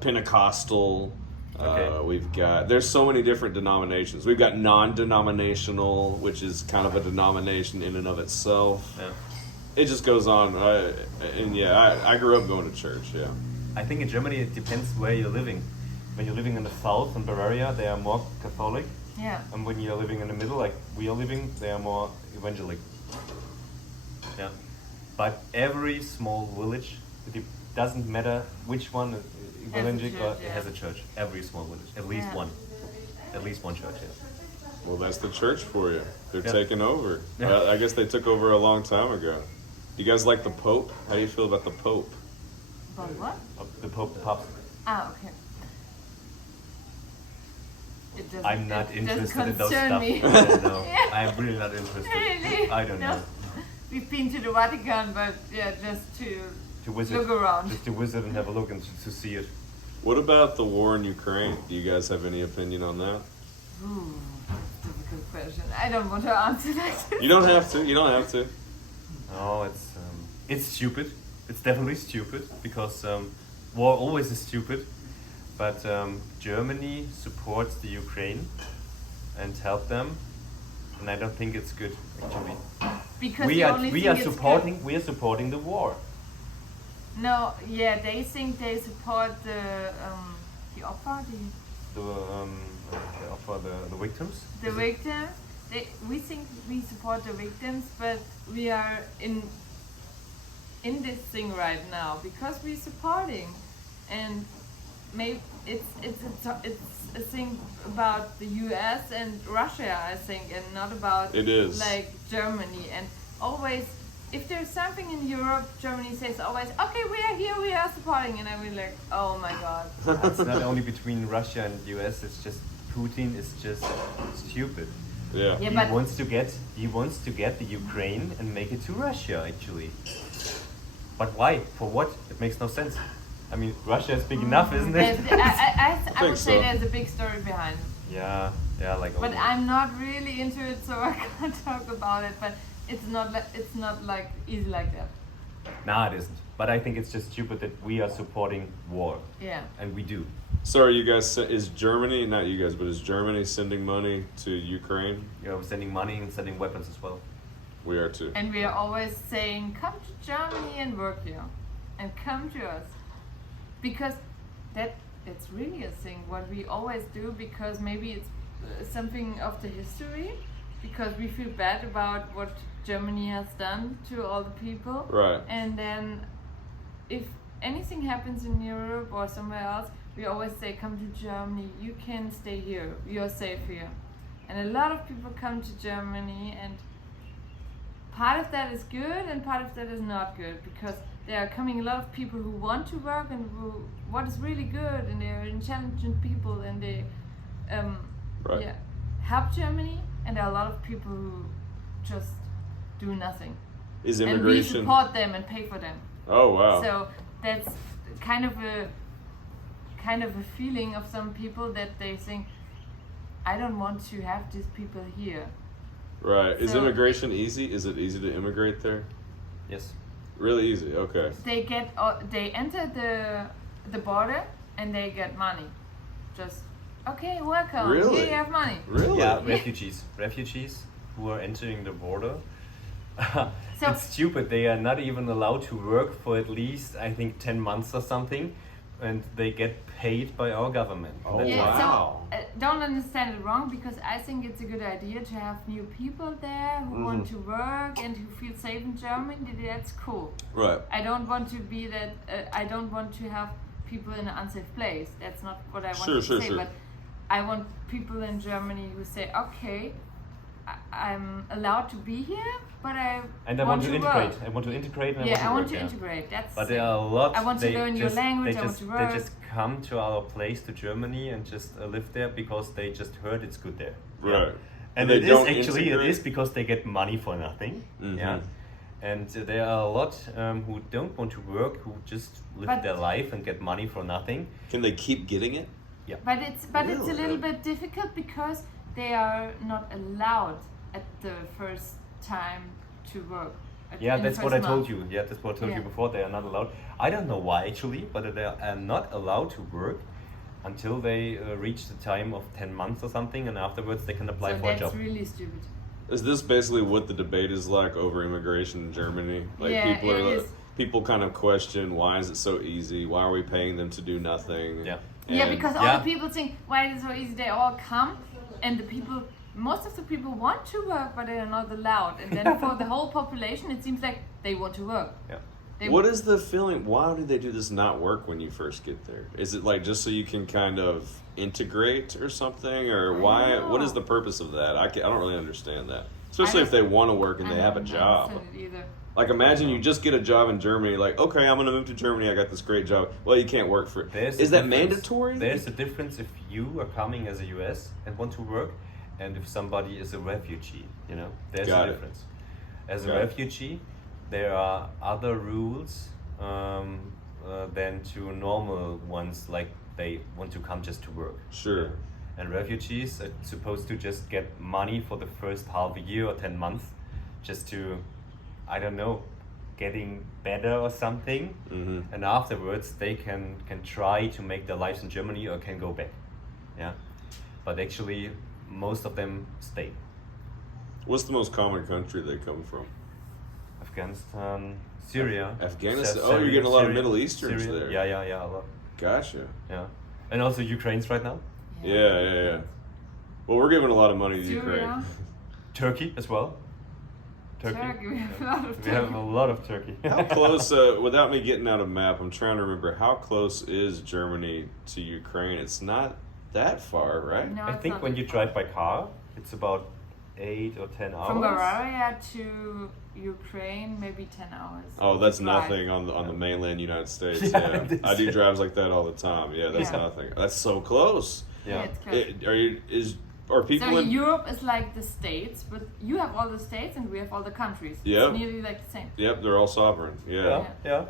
Pentecostal. Okay. We've got. There's so many different denominations. We've got non-denominational, which is kind of a denomination in and of itself. yeah. It just goes on. And yeah, I grew up going to church. Yeah. I think in Germany it depends where you're living. When you're living in the south, in Bavaria, they are more Catholic, Yeah. and when you're living in the middle, like we are living, they are more evangelic. Yeah. But every small village, it doesn't matter which one, evangelic or church, it has a church. Every small village, at least Yeah. one. At least one church, yeah. Well, that's the church for you. They're Yeah. taking over. Yeah. I guess they took over a long time ago. Do you guys like the Pope? How do you feel about the Pope? But what? The Pope, the Papst. Ah, okay. It doesn't, I'm not it doesn't interested in those concern stuff. me. No, Yeah. I'm really not interested. Really? I don't No. know. We've been to the Vatican, but yeah, just to To visit, look around. just to visit and have a look and to see it. What about the war in Ukraine? Do you guys have any opinion on that? Ooh, difficult question. I don't want to answer that. You don't have to. You don't have to. No, it's stupid. It's definitely stupid because war always is stupid. But Germany supports the Ukraine and help them, and I don't think it's good actually. Because We the are only we thing are it's supporting we are supporting the war. good- No, yeah, they think they support the Opfer, The for the victims. the Is it- victims. We think we support the victims, but we are in this thing right now because we're supporting, and maybe it's a thing about the U.S. and Russia, I think, and not about It is. like Germany. And always, if there's something in Europe, Germany says always, "Okay, we are here, we are supporting," and I will like, "Oh my God." It's not only between Russia and US. It's just Putin is just stupid. Yeah. Yeah, he but wants to get the Ukraine and make it to Russia actually. But why? For what? It makes no sense. I mean, Russia is big enough, isn't it? I think would say so. there's a big story behind it. Yeah, like. But I'm not really into it, so I can't talk about it. But it's not like easy like that. Nah, it isn't. But I think it's just stupid that we are supporting war, Yeah. and we do. So are you guys? Is Germany, not you guys, but is Germany sending money to Ukraine? You know, sending money and sending weapons as well. We are too. And we are always saying, "Come to Germany and work here, and come to us," because it's really a thing. What we always do, because maybe it's something of the history, because we feel bad about what Germany has done to all the people. Right. And then, if anything happens in Europe or somewhere else, we always say, "Come to Germany. You can stay here. You're safe here." And a lot of people come to Germany, and part of that is good and part of that is not good, because there are coming a lot of people who want to work and who what is really good, and they are intelligent people, and they Right. yeah, help Germany. And there are a lot of people who just do nothing, Is and we immigration? support them and pay for them. Oh wow. So that's kind of a feeling of some people that they think, "I don't want to have these people here." Right. Is So- immigration easy? Is it easy to immigrate there? Yes. Really easy. Okay. They enter the border and they get money. Just okay, welcome. Really? Here you have money. Really? Yeah, refugees who are entering the border. So- It's stupid. They are not even allowed to work for at least I think 10 months or something, and they get paid by our government. Oh, That's Yeah, why. so wow. don't understand it wrong, because I think it's a good idea to have new people there who want to work and who feel safe in Germany. That's cool. Right. I don't want to be that. I don't want to have people in an unsafe place. That's not what I want Sure, to sure, say. sure. But I want people in Germany who say, "Okay, I'm allowed to be here, but I And I want to integrate. work." I want to integrate. And Yeah, I want work to there. integrate. That's. But there are a lot. I want to they learn your just- language, They I want just, to they work. just come to our place, to Germany, and just live there because they just heard it's good there. Right. And They it is don't actually integrate? it is because they get money for nothing. Mhm. Yeah. And there are a lot who don't want to work, who just live But- their life and get money for nothing. Can they keep getting it? But it's a Really? little bit difficult because they are not allowed at the first time to work. Yeah, in the that's what I first told month. you. Yeah, that's what I told you Yeah. before. They are not allowed. I don't know why actually, but they are not allowed to work until they reach the time of 10 months or something, and afterwards they can apply So for a that's job. really stupid. Is this basically what the debate is like over immigration in Germany? Like Yeah, people it are is. people kind of question, why is it so easy? Why are we paying them to do nothing? Yeah. Yeah, And- because all Yeah. the people think, "Why is it so easy?" They all come, and most of the people want to work, but they are not allowed. And then for the whole population, it seems like they want to work. Yeah. They What is the feeling? Why do they do this not work when you first get there? Is it like just so you can kind of integrate or something, or I why? don't What is know. the purpose of that? I don't really understand that. Especially if they want to work and they have a job. Either. Like imagine you just get a job in Germany, like, okay, I'm gonna move to Germany, I got this great job. Well, you can't work for it. Is that mandatory? There's a difference if you are coming as a US and want to work, and if somebody is a refugee, you know? There's a difference. As a refugee, there are other rules than to normal ones, like they want to come just to work. Sure. And refugees are supposed to just get money for the first half a year or 10 months just to, I don't know, getting better or something. Mm-hmm. And afterwards they can try to make their lives in Germany or can go back. Yeah. But actually most of them stay. What's the most common country they come from? Afghanistan, Syria. Afghanistan? Oh, you're getting a lot of Middle Easterns Syria. there. Yeah, a lot. Gotcha. Yeah. And also Ukraine's right now. Yeah. Well, we're giving a lot of money to Syria. Ukraine. Turkey as well. Turkey. We have a lot of We have a lot of Turkey. How close, without me getting out a map, I'm trying to remember, how close is Germany to Ukraine? It's not that far, right? No, I it's think not when that you far. drive by car, it's about 8 or 10 hours. From Bavaria to Ukraine, maybe 10 hours. Oh, that's Drive. nothing on the mainland United States. Yeah, Yeah, it is. I do drives like that all the time. Yeah, that's Yeah. nothing. That's so close. Yeah. it's close. Are people So in? Europe is like the states, but you have all the states and we have all the countries. Yeah. It's nearly like the same. Yep, they're all sovereign. Yeah. Yeah.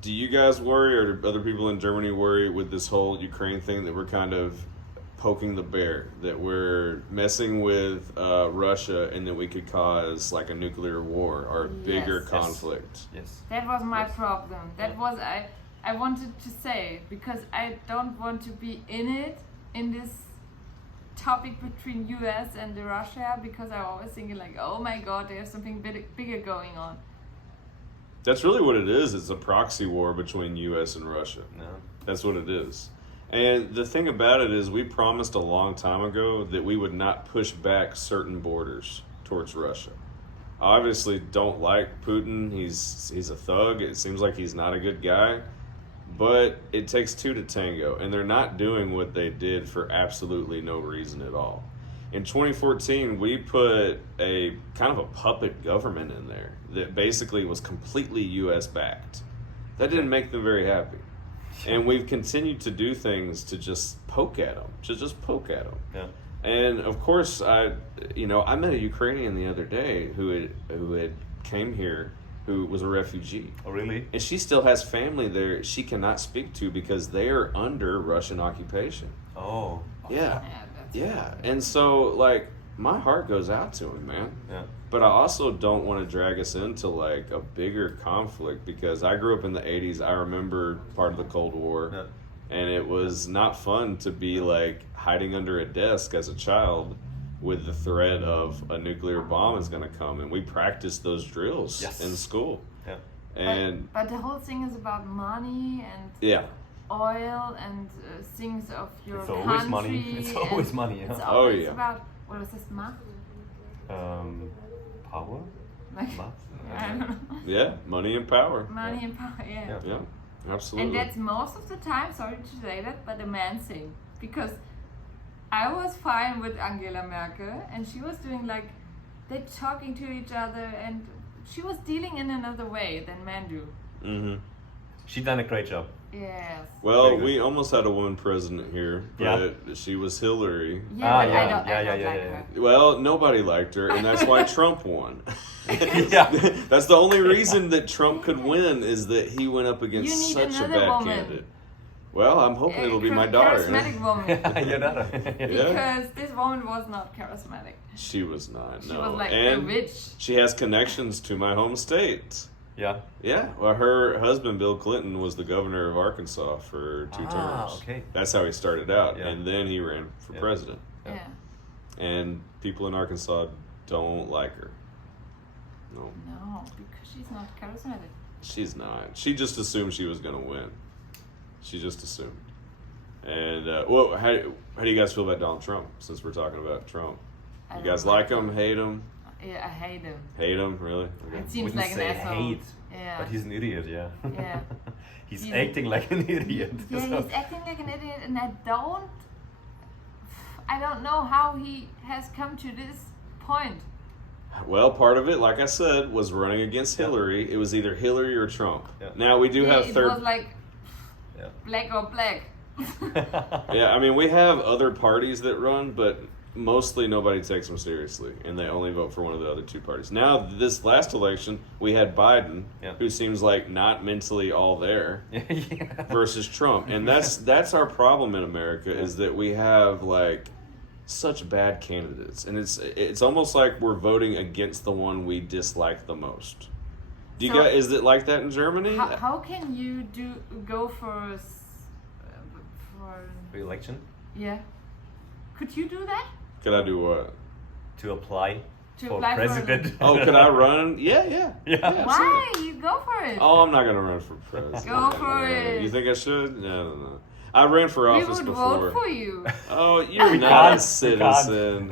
Do you guys worry, or do other people in Germany worry with this whole Ukraine thing that we're kind of poking the bear, that we're messing with Russia, and that we could cause like a nuclear war or a bigger Yes. conflict? Yes. That was my Yes. problem. That was I wanted to say, because I don't want to be in this topic between US and the Russia, because I'm always thinking like, oh my god, there's something bigger going on. That's really what it is. It's a proxy war between US and Russia. No. That's what it is. And the thing about it is, we promised a long time ago that we would not push back certain borders towards Russia. I obviously don't like Putin. He's a thug. It seems like he's not a good guy. But it takes two to tango, and they're not doing what they did for absolutely no reason at all. In 2014, we put a kind of a puppet government in there that basically was completely U.S. backed. That didn't make them very happy. And we've continued to do things to just poke at them, Yeah. And of course, I met a Ukrainian the other day who had came here, who was a refugee. Oh, really? And she still has family there she cannot speak to because they are under Russian occupation. Oh. Yeah. That's Yeah. And so, like, my heart goes out to him, man. Yeah. But I also don't want to drag us into, like, a bigger conflict, because I grew up in the 80s. I remember part of the Cold War. Yeah. And it was not fun to be, like, hiding under a desk as a child with the threat of a nuclear bomb is going to come. And we practiced those drills Yes. in school. Yeah. And but the whole thing is about money and yeah. oil and things of your It's country. always money. It's always and money, yeah. It's Oh, always yeah. about, what is this, macht? Power? Like, Macht? I don't know. Yeah, money and power. Money and power, yeah. Yeah. Yeah, absolutely. And that's most of the time, sorry to say that, but a man thing. Because I was fine with Angela Merkel, and she was doing like, they're talking to each other, and she was dealing in another way than men do. Mm-hmm. She done a great job. Yes. Well, Very good. we almost had a woman president here, Yeah. but she was Hillary. Yeah, Ah, but yeah, I don't yeah, like yeah. her. Well, nobody liked her, and that's why Trump won. Yeah. That's the only reason that Trump could win, is that he went up against You need such a another bad woman. candidate. Well, I'm hoping A it'll be my daughter. charismatic woman. Your daughter. Yeah. Because this woman was not charismatic. She was not. She No, was like a and witch. she has connections to my home state. Yeah. Yeah, well, her husband Bill Clinton was the governor of Arkansas for 2 terms. Okay. That's how he started out, Yeah. and then he ran for Yeah. president. Yeah. Yeah. And people in Arkansas don't like her. No, No, because she's not charismatic. she's not. She just assumed she was going to win. She just assumed. And well, how do you guys feel about Donald Trump? Since we're talking about Trump, I you don't guys like him? Hate him? Yeah, I hate him. Hate him? Really? Okay. It seems Wouldn't like an say asshole. hate, Yeah. but he's an idiot, yeah. Yeah. He's He's- acting like an idiot. Yeah, so- he's acting like an idiot, and I don't know how he has come to this point. Well, part of it, like I said, was running against Hillary. It was either Hillary or Trump. Yeah. Now we do Yeah, have it third. was like Yeah. black or black. Yeah, I mean we have other parties that run, but mostly nobody takes them seriously, and they only vote for one of the other two parties. Now this last election, we had Biden, Yeah. who seems like not mentally all there, Yeah. versus Trump, and that's our problem in America is that we have like such bad candidates, and it's almost like we're voting against the one we dislike the most. Do you So- guys? Is it like that in Germany? How can you go for For election yeah? Could you do that? Could I do what? to apply To for apply for president. Oh, could I run? Yeah. Yeah. absolutely. Why? You go for it. Oh, I'm not gonna run for president. Go for it. You think I should? No. I ran for we office would before. vote for you. Oh, you're We not can't. a citizen.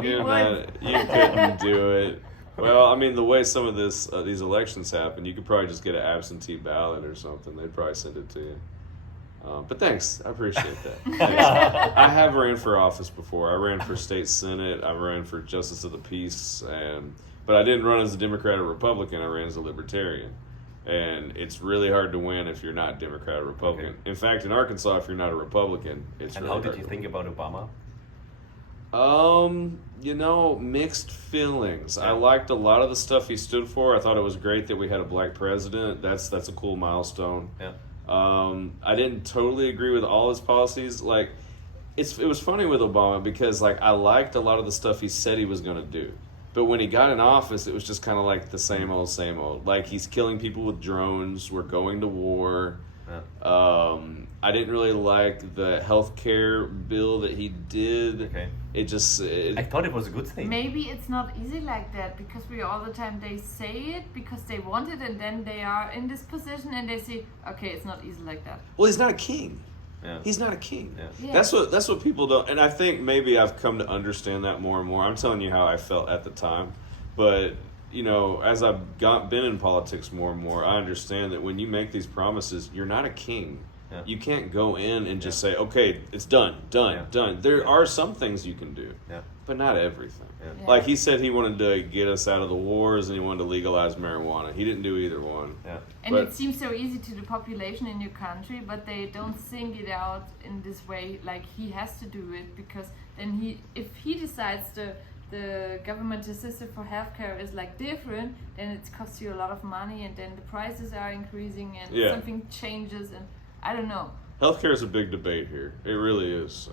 We You're would. not. You couldn't do it. Well, I mean, the way some of these elections happen, you could probably just get an absentee ballot or something. They'd probably send it to you. But thanks, I appreciate that. Thanks. I have ran for office before. I ran for state senate. I ran for justice of the peace, but I didn't run as a Democrat or Republican. I ran as a libertarian, and it's really hard to win if you're not Democrat or Republican. Okay. In fact, in Arkansas, if you're not a Republican, it's And really how did hard you to think win. about Obama? Mixed feelings. I liked a lot of the stuff he stood for. I thought it was great that we had a black president. That's a cool milestone. Yeah. I didn't totally agree with all his policies. Like, it was funny with Obama because like I liked a lot of the stuff he said he was going to do, but when he got in office, it was just kind of like the same old, same old. Like he's killing people with drones. We're going to war. Yeah. I didn't really like the healthcare bill that he did. Okay. It just I thought it was a good thing. Maybe it's not easy like that because we all the time they say it because they want it and then they are in this position and they say, okay, it's not easy like that. well, he's not a king. Yeah. He's not a king. Yeah. Yeah. That's what people don't, and I think maybe I've come to understand that more and more. I'm telling you how I felt at the time, but you know, as I've been in politics more and more, I understand that when you make these promises, you're not a king. Yeah. You can't go in and just say, okay, it's done. Yeah. There are some things you can do, Yeah. but not everything. Yeah. Yeah. Like he said he wanted to get us out of the wars and he wanted to legalize marijuana. He didn't do either one. Yeah. And But- it seems so easy to the population in your country, but they don't think it out in this way. Like he has to do it because then if he decides the government system for healthcare is like different, then it costs you a lot of money, and then the prices are increasing, and Yeah. something changes, and I don't know. Healthcare is a big debate here. It really is.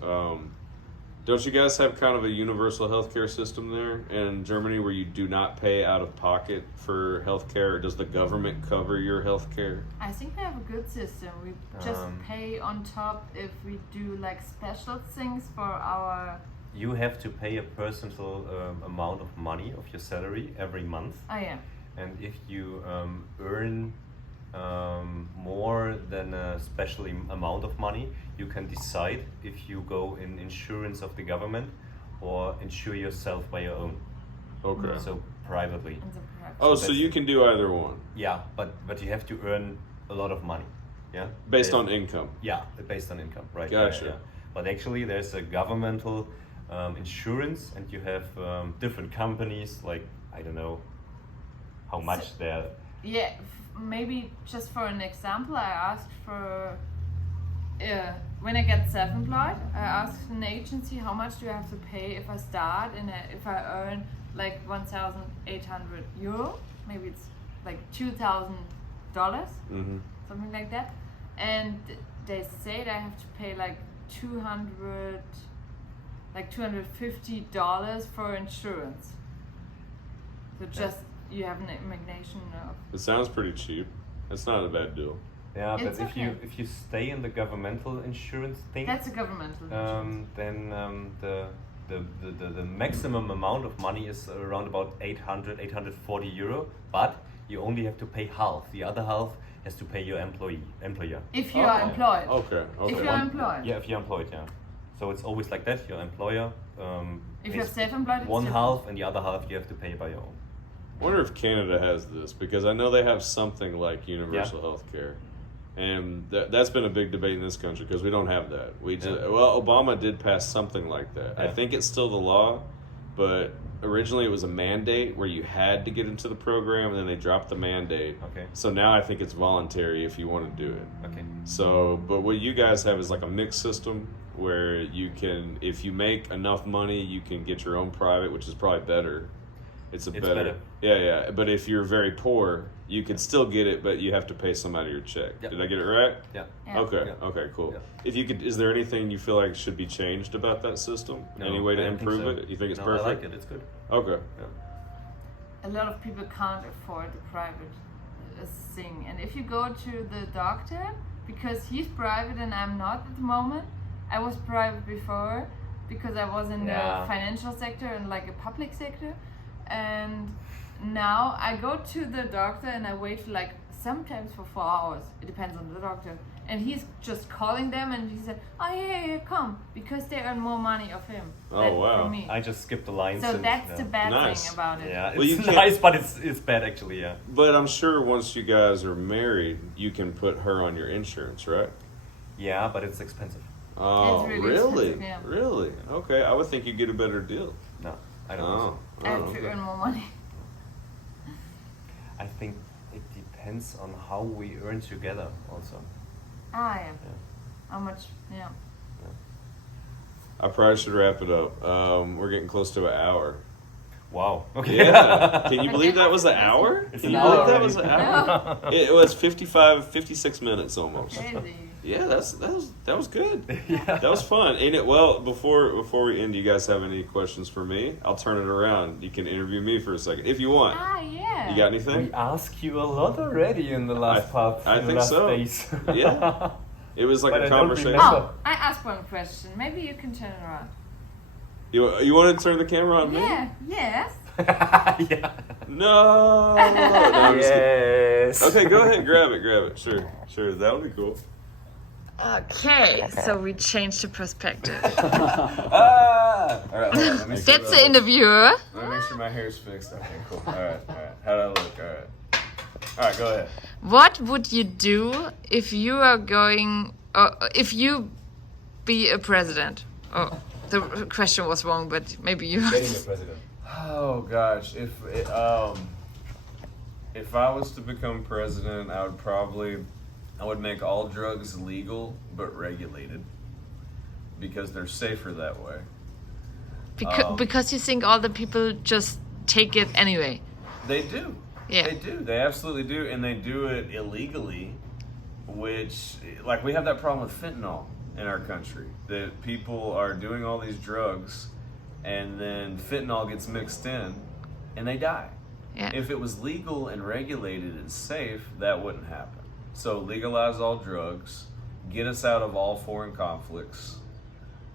Don't you guys have kind of a universal healthcare system there in Germany where you do not pay out of pocket for healthcare, or does the government cover your healthcare? I think we have a good system. We just pay on top if we do like special things for our. You have to pay a personal amount of money of your salary every month. Oh yeah. And if you earn more than a special amount of money, you can decide if you go in insurance of the government or insure yourself by your own. Okay. So privately. In the private. Oh, so so that's- you can do either one Yeah, but you have to earn a lot of money. Yeah. based There's- on income. Yeah, based on income, right? Gotcha. But actually, there's a governmental insurance, and you have different companies. Like I don't know how much they're. Yeah, maybe just for an example, I asked for when I get self-employed, I asked an agency how much do I have to pay if I start and if I earn like 1,800 euro, maybe it's like $2,000, Mm-hmm. something like that, and they say that I have to pay like $250 for insurance. So just you have an imagination of. It sounds pretty cheap. It's not a bad deal. Yeah, but It's okay. if you stay in the governmental insurance thing, That's a governmental insurance. then the maximum amount of money is around about 840 euro, but you only have to pay half. The other half has to pay your employer. If you are Oh. employed. Okay. Okay. If you're employed. Yeah, if you're employed, yeah. So it's always like that. Your employer. If you're pays self-employed, it's one different. half, and the other half you have to pay by your own. I wonder if Canada has this, because I know they have something like universal health care. And that's been a big debate in this country because we don't have that. Well, Obama did pass something like that. I Yeah. think it's still the law, but originally it was a mandate where you had to get into the program, and then they dropped the mandate. Okay. So now I think it's voluntary if you want to do it. Okay. So, but what you guys have is like a mixed system where you can, if you make enough money, you can get your own private, which is probably better. It's better. Yeah. But if you're very poor, you can still get it, but you have to pay some out of your check. Yep. Did I get it right? Yeah. Yeah. Okay. Yeah. Okay. Cool. Yeah. If you could, is there anything you feel like should be changed about that system? No, Any way to I don't think improve so. it? You think it's No, perfect? I like it. It's good. Okay. A lot of people can't afford the private thing, and if you go to the doctor, because he's private and I'm not at the moment, I was private before because I was in Yeah. the financial sector and like a public sector, and now I go to the doctor and I wait like sometimes for 4 hours. It depends on the doctor, and he's just calling them and he said, "Oh yeah, come," because they earn more money of him Oh, than wow. from me. I just skipped the lines. So and, that's yeah. the bad Nice. thing about it. Yeah, Well, you it's can't- nice, but it's bad actually. Yeah. But I'm sure once you guys are married, you can put her on your insurance, right? Yeah, but it's expensive. Oh, It's really really? expensive, yeah. Really? Okay, I would think you'd get a better deal. No, I don't. Oh, Think I have to okay. earn more money. so. I think it depends on how we earn together, also. Yeah. Yeah. How much? Yeah. I probably should wrap it up. We're getting close to an hour. Wow. Okay. Yeah. Can you believe that was an hour? It's Can an you hour believe that already. was an hour? It was 56 minutes almost. Crazy. Yeah, that was good. Yeah. That was fun. Ain't it? Well, before we end, do you guys have any questions for me? I'll turn it around. You can interview me for a second if you want. Yeah. You got anything? We asked you a lot already in the last part. I in the think last so. days. Yeah. It was like But a I don't conversation. remember. Oh, I asked one question. Maybe you can turn it around. You want to turn the camera on me? Yeah. Yes. Yeah. No. No, I'm just kidding. Yes. Okay, go ahead. Grab it. Sure. That'll be cool. Okay, so we changed the perspective. Ah! All right, hold on. Let me see That's what the I look. interviewer. Let me make sure my hair's fixed. Okay, cool. All right. How do I look? All right, go ahead. What would you do if you are going, if you be a president? Oh, the question was wrong, but maybe you. Getting the president. Oh gosh, if I was to become president, I would make all drugs legal but regulated because they're safer that way. Because you think all the people just take it anyway. They do. Yeah. They do. They absolutely do, and they do it illegally, which, like, we have that problem with fentanyl in our country. That people are doing all these drugs, and then fentanyl gets mixed in, and they die. Yeah. If it was legal and regulated and safe, that wouldn't happen. So legalize all drugs, get us out of all foreign conflicts.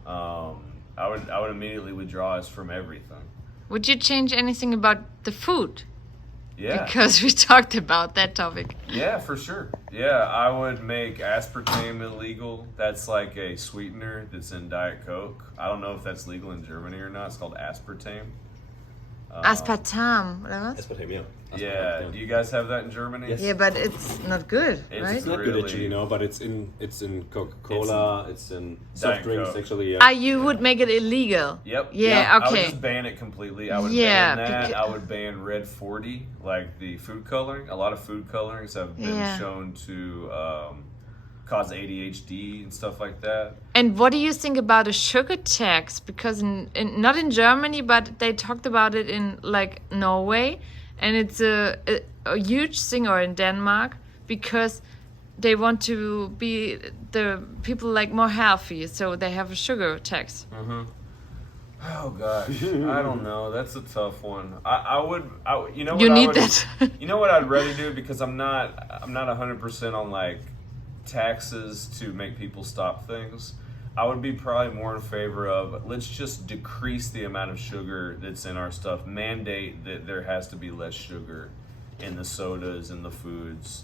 I would immediately withdraw us from everything. Would you change anything about the food? Yeah. Because we talked about that topic. Yeah, for sure. Yeah, I would make aspartame illegal. That's like a sweetener that's in Diet Coke. I don't know if that's legal in Germany or not. It's called aspartame. Aspartame, oder was? Aspartame, yeah. Yeah. Do you guys have that in Germany? Yes. Yeah, but it's not good, It's right? It's not Really? good actually, no, but it's in Coca-Cola, it's in soft Diet drinks Coke. actually, yeah. Ah, you would make it illegal. Yep. Yeah, I would okay. just ban it completely. I would Yeah, ban that. becau- I would ban Red 40, like the food coloring. A lot of food colorings have been Yeah. shown to cause ADHD and stuff like that. And what do you think about a sugar tax? Because not in Germany, but they talked about it in like Norway, and it's a huge thing, or in Denmark, because they want to be the people like more healthy, so they have a sugar tax. Oh gosh, I don't know. That's a tough one. You know what You I need would, that. You know what I'd rather do, because I'm not 100% on like taxes to make people stop things. I would be probably more in favor of, let's just decrease the amount of sugar that's in our stuff. Mandate that there has to be less sugar in the sodas and the foods.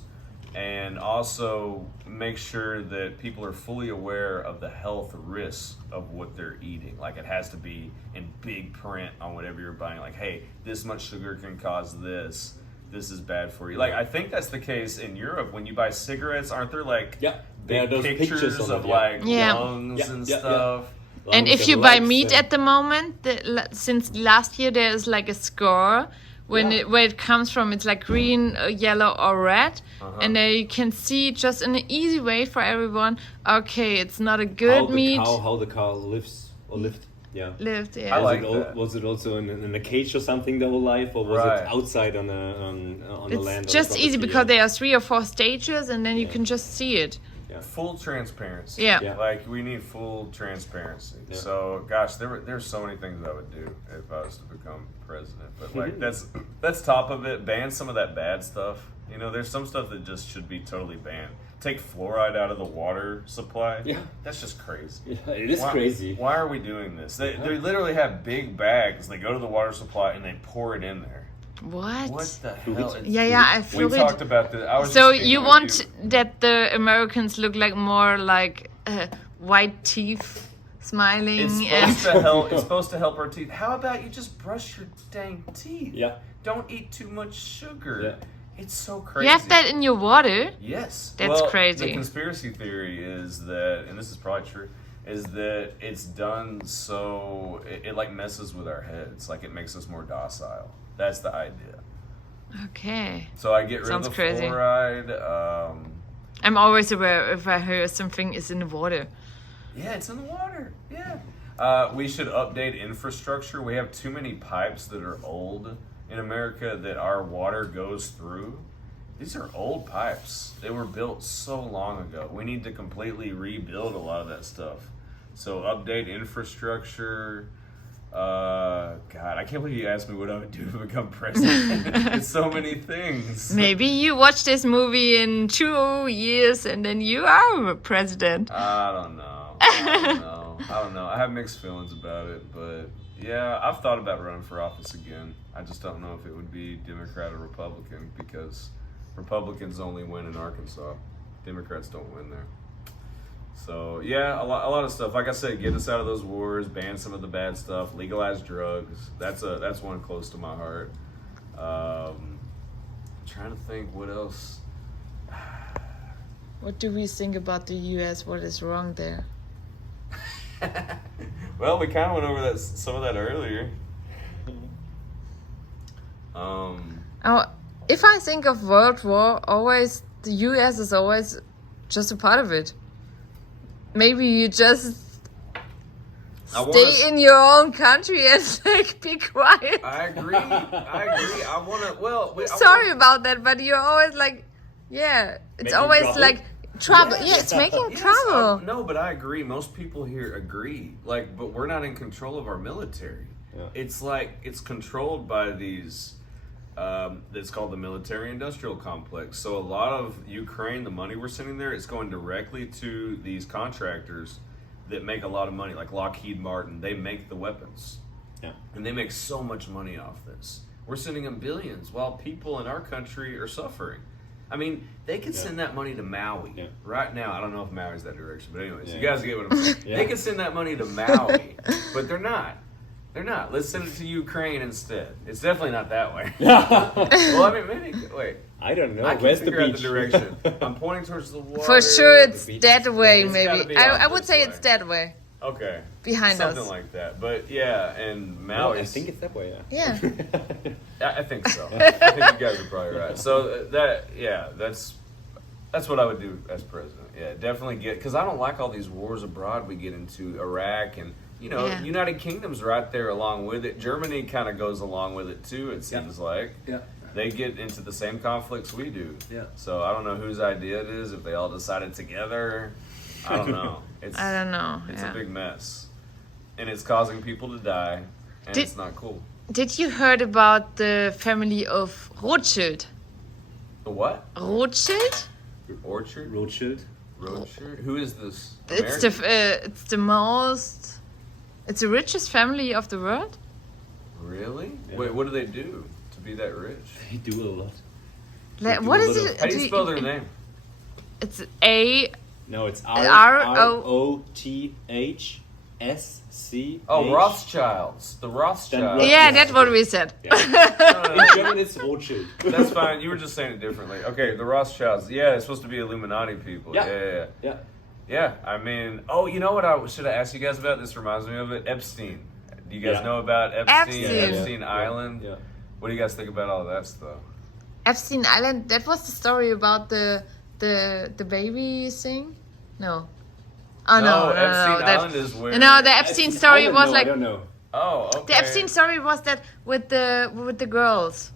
And also make sure that people are fully aware of the health risks of what they're eating. Like, it has to be in big print on whatever you're buying. Like, hey, this much sugar can cause this. This is bad for you. Like, I think that's the case in Europe. When you buy cigarettes, aren't there like Yeah, there are big those pictures pictures on of it, yeah. like Yeah. lungs Yeah, and yeah, yeah. stuff? And if you buy meat at the moment, since last year there is like a score when where it comes from. It's like green, yellow, or red, and there you can see just in an easy way for everyone. Okay, it's not a good meat. How the cow lives or lived. Yeah. Lived, yeah. I like that. Was it also in a cage or something the whole life, or was Right. it outside on the land? It's just easy because there are 3 or 4 stages, and then you can just see it. Full transparency. Yeah. Yeah. Like we need full transparency. Yeah. So, gosh, there's so many things I would do if I was to become president. But like that's top of it. Ban some of that bad stuff. You know, there's some stuff that just should be totally banned. Take fluoride out of the water supply. Yeah. That's just crazy. Yeah, it is crazy. Why are we doing this? They literally have big bags. They go to the water supply and they pour it in there. What? What the hell? Yeah, I We feel talked it. about this. I was So just you speaking want with that the Americans look like more like white teeth, smiling. It's supposed to help. It's supposed to help our teeth. How about you just brush your dang teeth? Yeah. Don't eat too much sugar. Yeah. It's so crazy. You have that in your water? Yes. That's well, crazy. The conspiracy theory is that, and this is probably true, is that it's done so it like messes with our heads. Like it makes us more docile. That's the idea. Okay. So I get rid Sounds of the crazy. fluoride. I'm always aware if I hear something is in the water. Yeah, it's in the water. Yeah. We should update infrastructure. We have too many pipes that are old in America that our water goes through. These are old pipes. They were built so long ago. We need to completely rebuild a lot of that stuff. So update infrastructure. God, I can't believe you asked me what I would do to become president. It's so many things. Maybe you watch this movie in 2 years and then you are president. I don't know. I don't know. I have mixed feelings about it, but yeah, I've thought about running for office again. I just don't know if it would be Democrat or Republican because Republicans only win in Arkansas. Democrats don't win there. So yeah, a lot of stuff. Like I said, get us out of those wars, ban some of the bad stuff, legalize drugs. That's one close to my heart. Trying to think what else. What do we think about the US? What is wrong there? Well, we kind of went over some of that earlier. Oh, if I think of World War, always the US is always just a part of it. Maybe you just stay in your own country and like be quiet. I agree. I want to. Well, Sorry about that, but you're always like, yeah, it's Making always trouble? like trouble. Yeah, it's making trouble. No, but I agree. Most people here agree. Like, but we're not in control of our military. Yeah. It's like it's controlled by these. It's called the military-industrial complex. So a lot of Ukraine, the money we're sending there, is going directly to these contractors that make a lot of money, like Lockheed Martin. They make the weapons. Yeah. And they make so much money off this. We're sending them billions while people in our country are suffering. I mean, they could send that money to Maui right now. I don't know if Maui's that direction, but anyways, you guys get what I'm saying. They could send that money to Maui, but they're not. They're not. Let's send it to Ukraine instead. It's definitely not that way. Well, I mean, maybe. Wait. I don't know. I can Where's the figure out beach? the direction. I'm pointing towards the water. For sure, it's beach that is- way. It's gotta Maybe be I out would this say way. it's that way Okay. behind Something us. like that. But yeah, and No, Maui. I think it's that way. Yeah. I think so. I think you guys are probably right. So that's what I would do as president. Yeah, definitely because I don't like all these wars abroad we get into, Iraq and United Kingdom's right there along with it. Germany kind of goes along with it too. It seems like they get into the same conflicts we do. Yeah. So I don't know whose idea it is. If they all decided together, I don't know. I don't know. It's Yeah. a big mess, and it's causing people to die, and it's not cool. Did you heard about the family of Rothschild? The what? Rothschild? Orchard? Rothschild. Rothschild? Who is this? It's the richest family of the world. Really? Yeah. Wait, what do they do to be that rich? They do a lot. Like, do what a is little- it? How do you spell their name? It's A. No, it's R-O-T-H-S-C. Oh, Rothschilds. The Rothschilds. Yeah, that's what we said. No, In German, it's Rothschild. that's fine. You were just saying it differently. Okay, the Rothschilds. Yeah, it's supposed to be Illuminati people. Yeah. Yeah. Yeah. Yeah, I mean, oh, you know what I should have asked you guys about? This reminds me of it. Epstein. Do you guys Yeah. know about Epstein? Epstein. Epstein Island. Yeah. What do you guys think about all that stuff? Epstein Island. That was the story about the baby thing. No. Oh no, Epstein that- Island is where. No, the Epstein story Island? was No, like I don't know. Oh, okay. the Epstein story was that with the girls.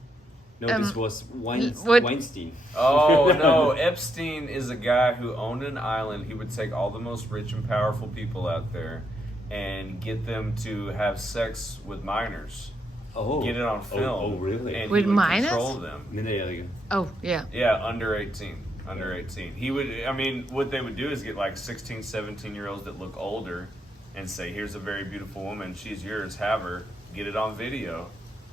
No, this was what- Weinstein. Oh no, Epstein is a guy who owned an island. He would take all the most rich and powerful people out there and get them to have sex with minors. Oh. Get it on film. Oh, really? And With he would minors? control them. Minderjährige. Oh yeah. Yeah, under 18. Under 18. He would, I mean, what they would do is get like 16, 17-year-olds that look older and say, here's a very beautiful woman, she's yours, have her, get it on video,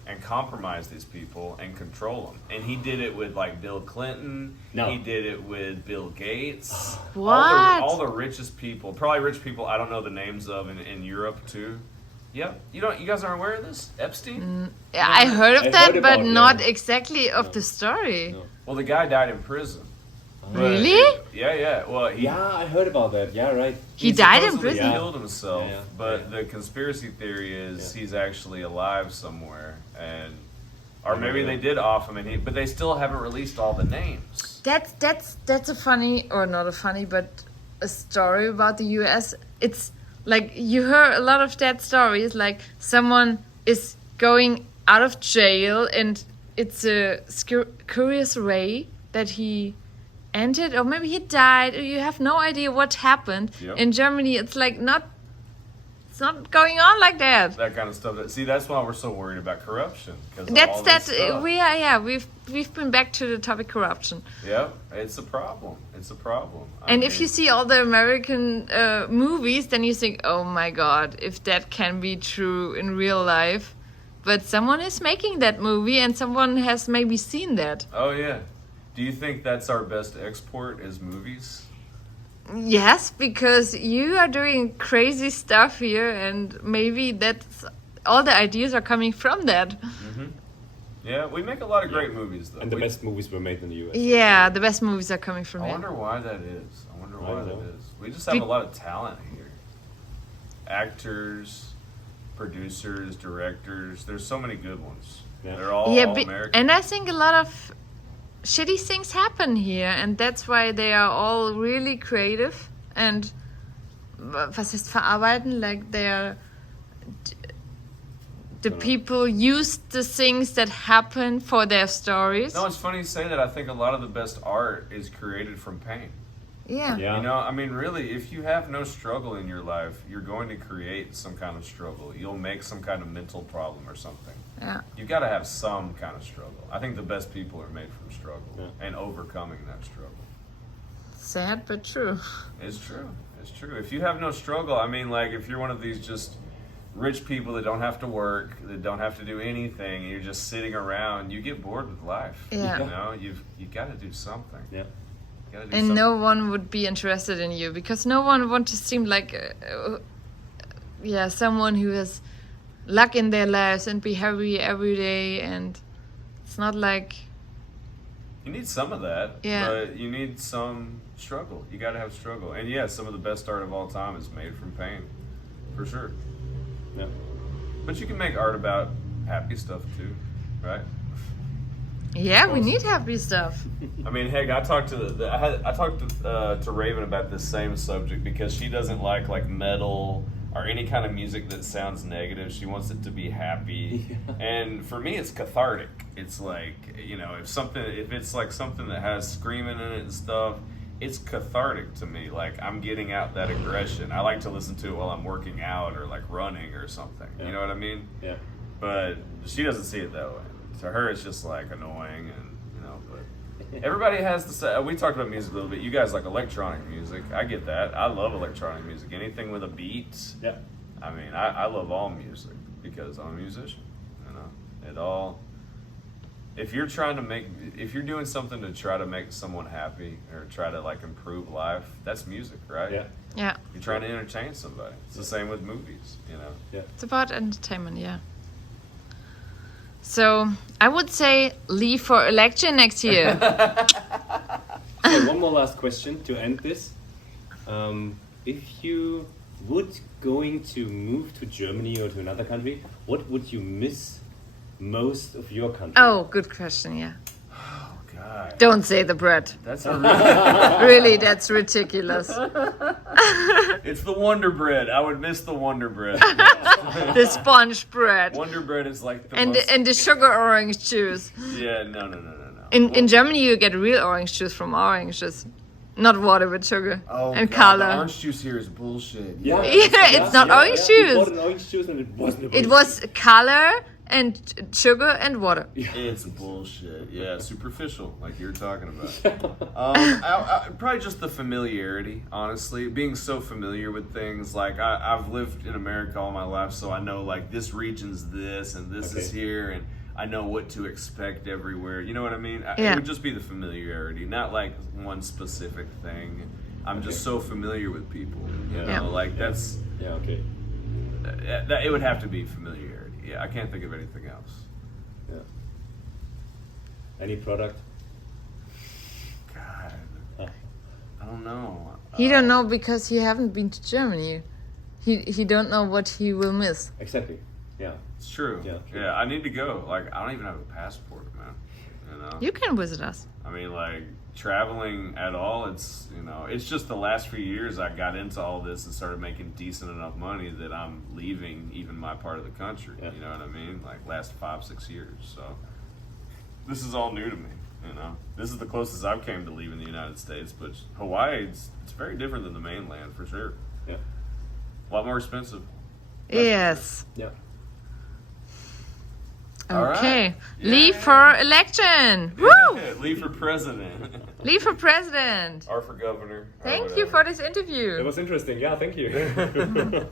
and compromise these people and control them. And he did it with like Bill Clinton. No. He did it with Bill Gates. What? All the richest people, probably rich people I don't know the names of in Europe too. Yep. You guys aren't aware of this? Epstein? Yeah, I heard of I that, heard but about it, not yeah. exactly of the story. No. Well, the guy died in prison. But- Really? Yeah. Well, he Yeah, I heard about that. Yeah, right. He died in supposedly prison? killed himself, Yeah. but the conspiracy theory is Yeah. he's actually alive somewhere, or maybe Yeah. they did off him, but they still haven't released all the names. That's a funny, or not a funny, but a story about the U.S. It's like you hear a lot of that stories, like someone is going out of jail and it's a curious way that he ended, or maybe he died, or you have no idea what happened. Yep. In Germany, it's like it's not going on like that. That kind of stuff. See, that's why we're so worried about corruption. We've been back to the topic corruption. Yep, it's a problem. It's a problem. And if you see all the American movies, then you think, oh my God, if that can be true in real life. But someone is making that movie and someone has maybe seen that. Oh yeah. Do you think that's our best export is movies? Yes, because you are doing crazy stuff here and maybe that's all the ideas are coming from that. Yeah, we make a lot of great movies though. And the We- best movies were made in the US. Yeah, the best movies are coming from I here. wonder why that is. I wonder why don't that know. is. We just have a lot of talent here. Actors, producers, directors. There's so many good ones. Yeah. They're all but, American. and I think a lot of shitty things happen here, and that's why they are all really creative and was heißt verarbeiten? Like they are the people use the things that happen for their stories. No, it's funny you say that. I think a lot of the best art is created from pain. Yeah. Yeah. You know, I mean, really, if you have no struggle in your life, you're going to create some kind of struggle. You'll make some kind of mental problem or something. Yeah. You've got to have some kind of struggle. I think the best people are made from struggle Yeah. and overcoming that struggle. Sad but true. It's true. It's true. If you have no struggle, I mean, like, if you're one of these just rich people that don't have to work, that don't have to do anything, and you're just sitting around, you get bored with life. Yeah. You know, you got to do something. Yeah. You gotta do And something. no one would be interested in you because no one wants to seem like, someone who has luck in their lives and be happy every day. And it's not like, You need some of that, Yeah. but you need some struggle. You got to have struggle. And yeah, some of the best art of all time is made from pain, for sure. Yeah. But you can make art about happy stuff too, right? yeah, we need happy stuff. I mean, heck, I talked to I talked to Raven about this same subject because she doesn't like metal or any kind of music that sounds negative. She wants it to be happy, Yeah. and for me, it's cathartic. It's like, you know, if it's like something that has screaming in it and stuff, it's cathartic to me. Like I'm getting out that aggression. I like to listen to it while I'm working out or like running or something. Yeah. You know what I mean? Yeah. But she doesn't see it that way. To her, it's just like annoying, and you know. But everybody has the. We talked about music a little bit. You guys like electronic music. I get that. I love electronic music. Anything with a beat. Yeah. I mean, I love all music because I'm a musician. You know, it all. If you're doing something to try to make someone happy or try to like improve life, that's music, right? Yeah. Yeah, You're trying to entertain somebody. It's the same with movies, you know. Yeah. it's about entertainment, yeah. So I would say leave for election next year. So one more last question to end this. If you would going to move to Germany or to another country, what would you miss most of your country? Oh, good question. Yeah. Oh God. Don't say the bread. That's a Really, that's ridiculous. It's the Wonder Bread. I would miss the Wonder Bread. The sponge bread Wonder Bread is like the and most. and the sugar orange juice. Yeah, no. In Germany, you get real orange juice from oranges, not water with sugar Oh, and God, color. The orange juice here is bullshit. Yeah, Yeah, it's not orange We juice. bought an orange juice and it wasn't. It was color and sugar and water. It's bullshit. Yeah, superficial, like you were talking about. Probably just the familiarity, honestly. Being so familiar with things. Like, I've lived in America all my life, so I know, like, this region's this and this is Okay. here, and I know what to expect everywhere. You know what I mean? Yeah. It would just be the familiarity, not, like, one specific thing. I'm just so familiar with people. You know, Yeah. like, that's... Yeah, okay. It would have to be familiarity. Yeah, I can't think of anything else. Yeah. Any product? God, Ah. I don't know. He don't know because he haven't been to Germany. He don't know what he will miss. Exactly. Yeah. It's true. Yeah, true. Yeah, I need to go. Like, I don't even have a passport, man. You know? You can visit us. I mean, like, traveling at all, it's, you know, it's just the last few years I got into all this and started making decent enough money that I'm leaving even my part of the country. Yeah. You know what I mean? Like, last 5-6 years. So, this is all new to me, you know? This is the closest I've came to leaving the United States, but Hawaii, it's very different than the mainland, for sure. Yeah. A lot more expensive. Yes. Yeah. All right. Okay. Yeah. Leave for election. Woo! Leave for president. Leave for president. Or for governor. or Thank you whatever. for this interview. It was interesting. Yeah, thank you.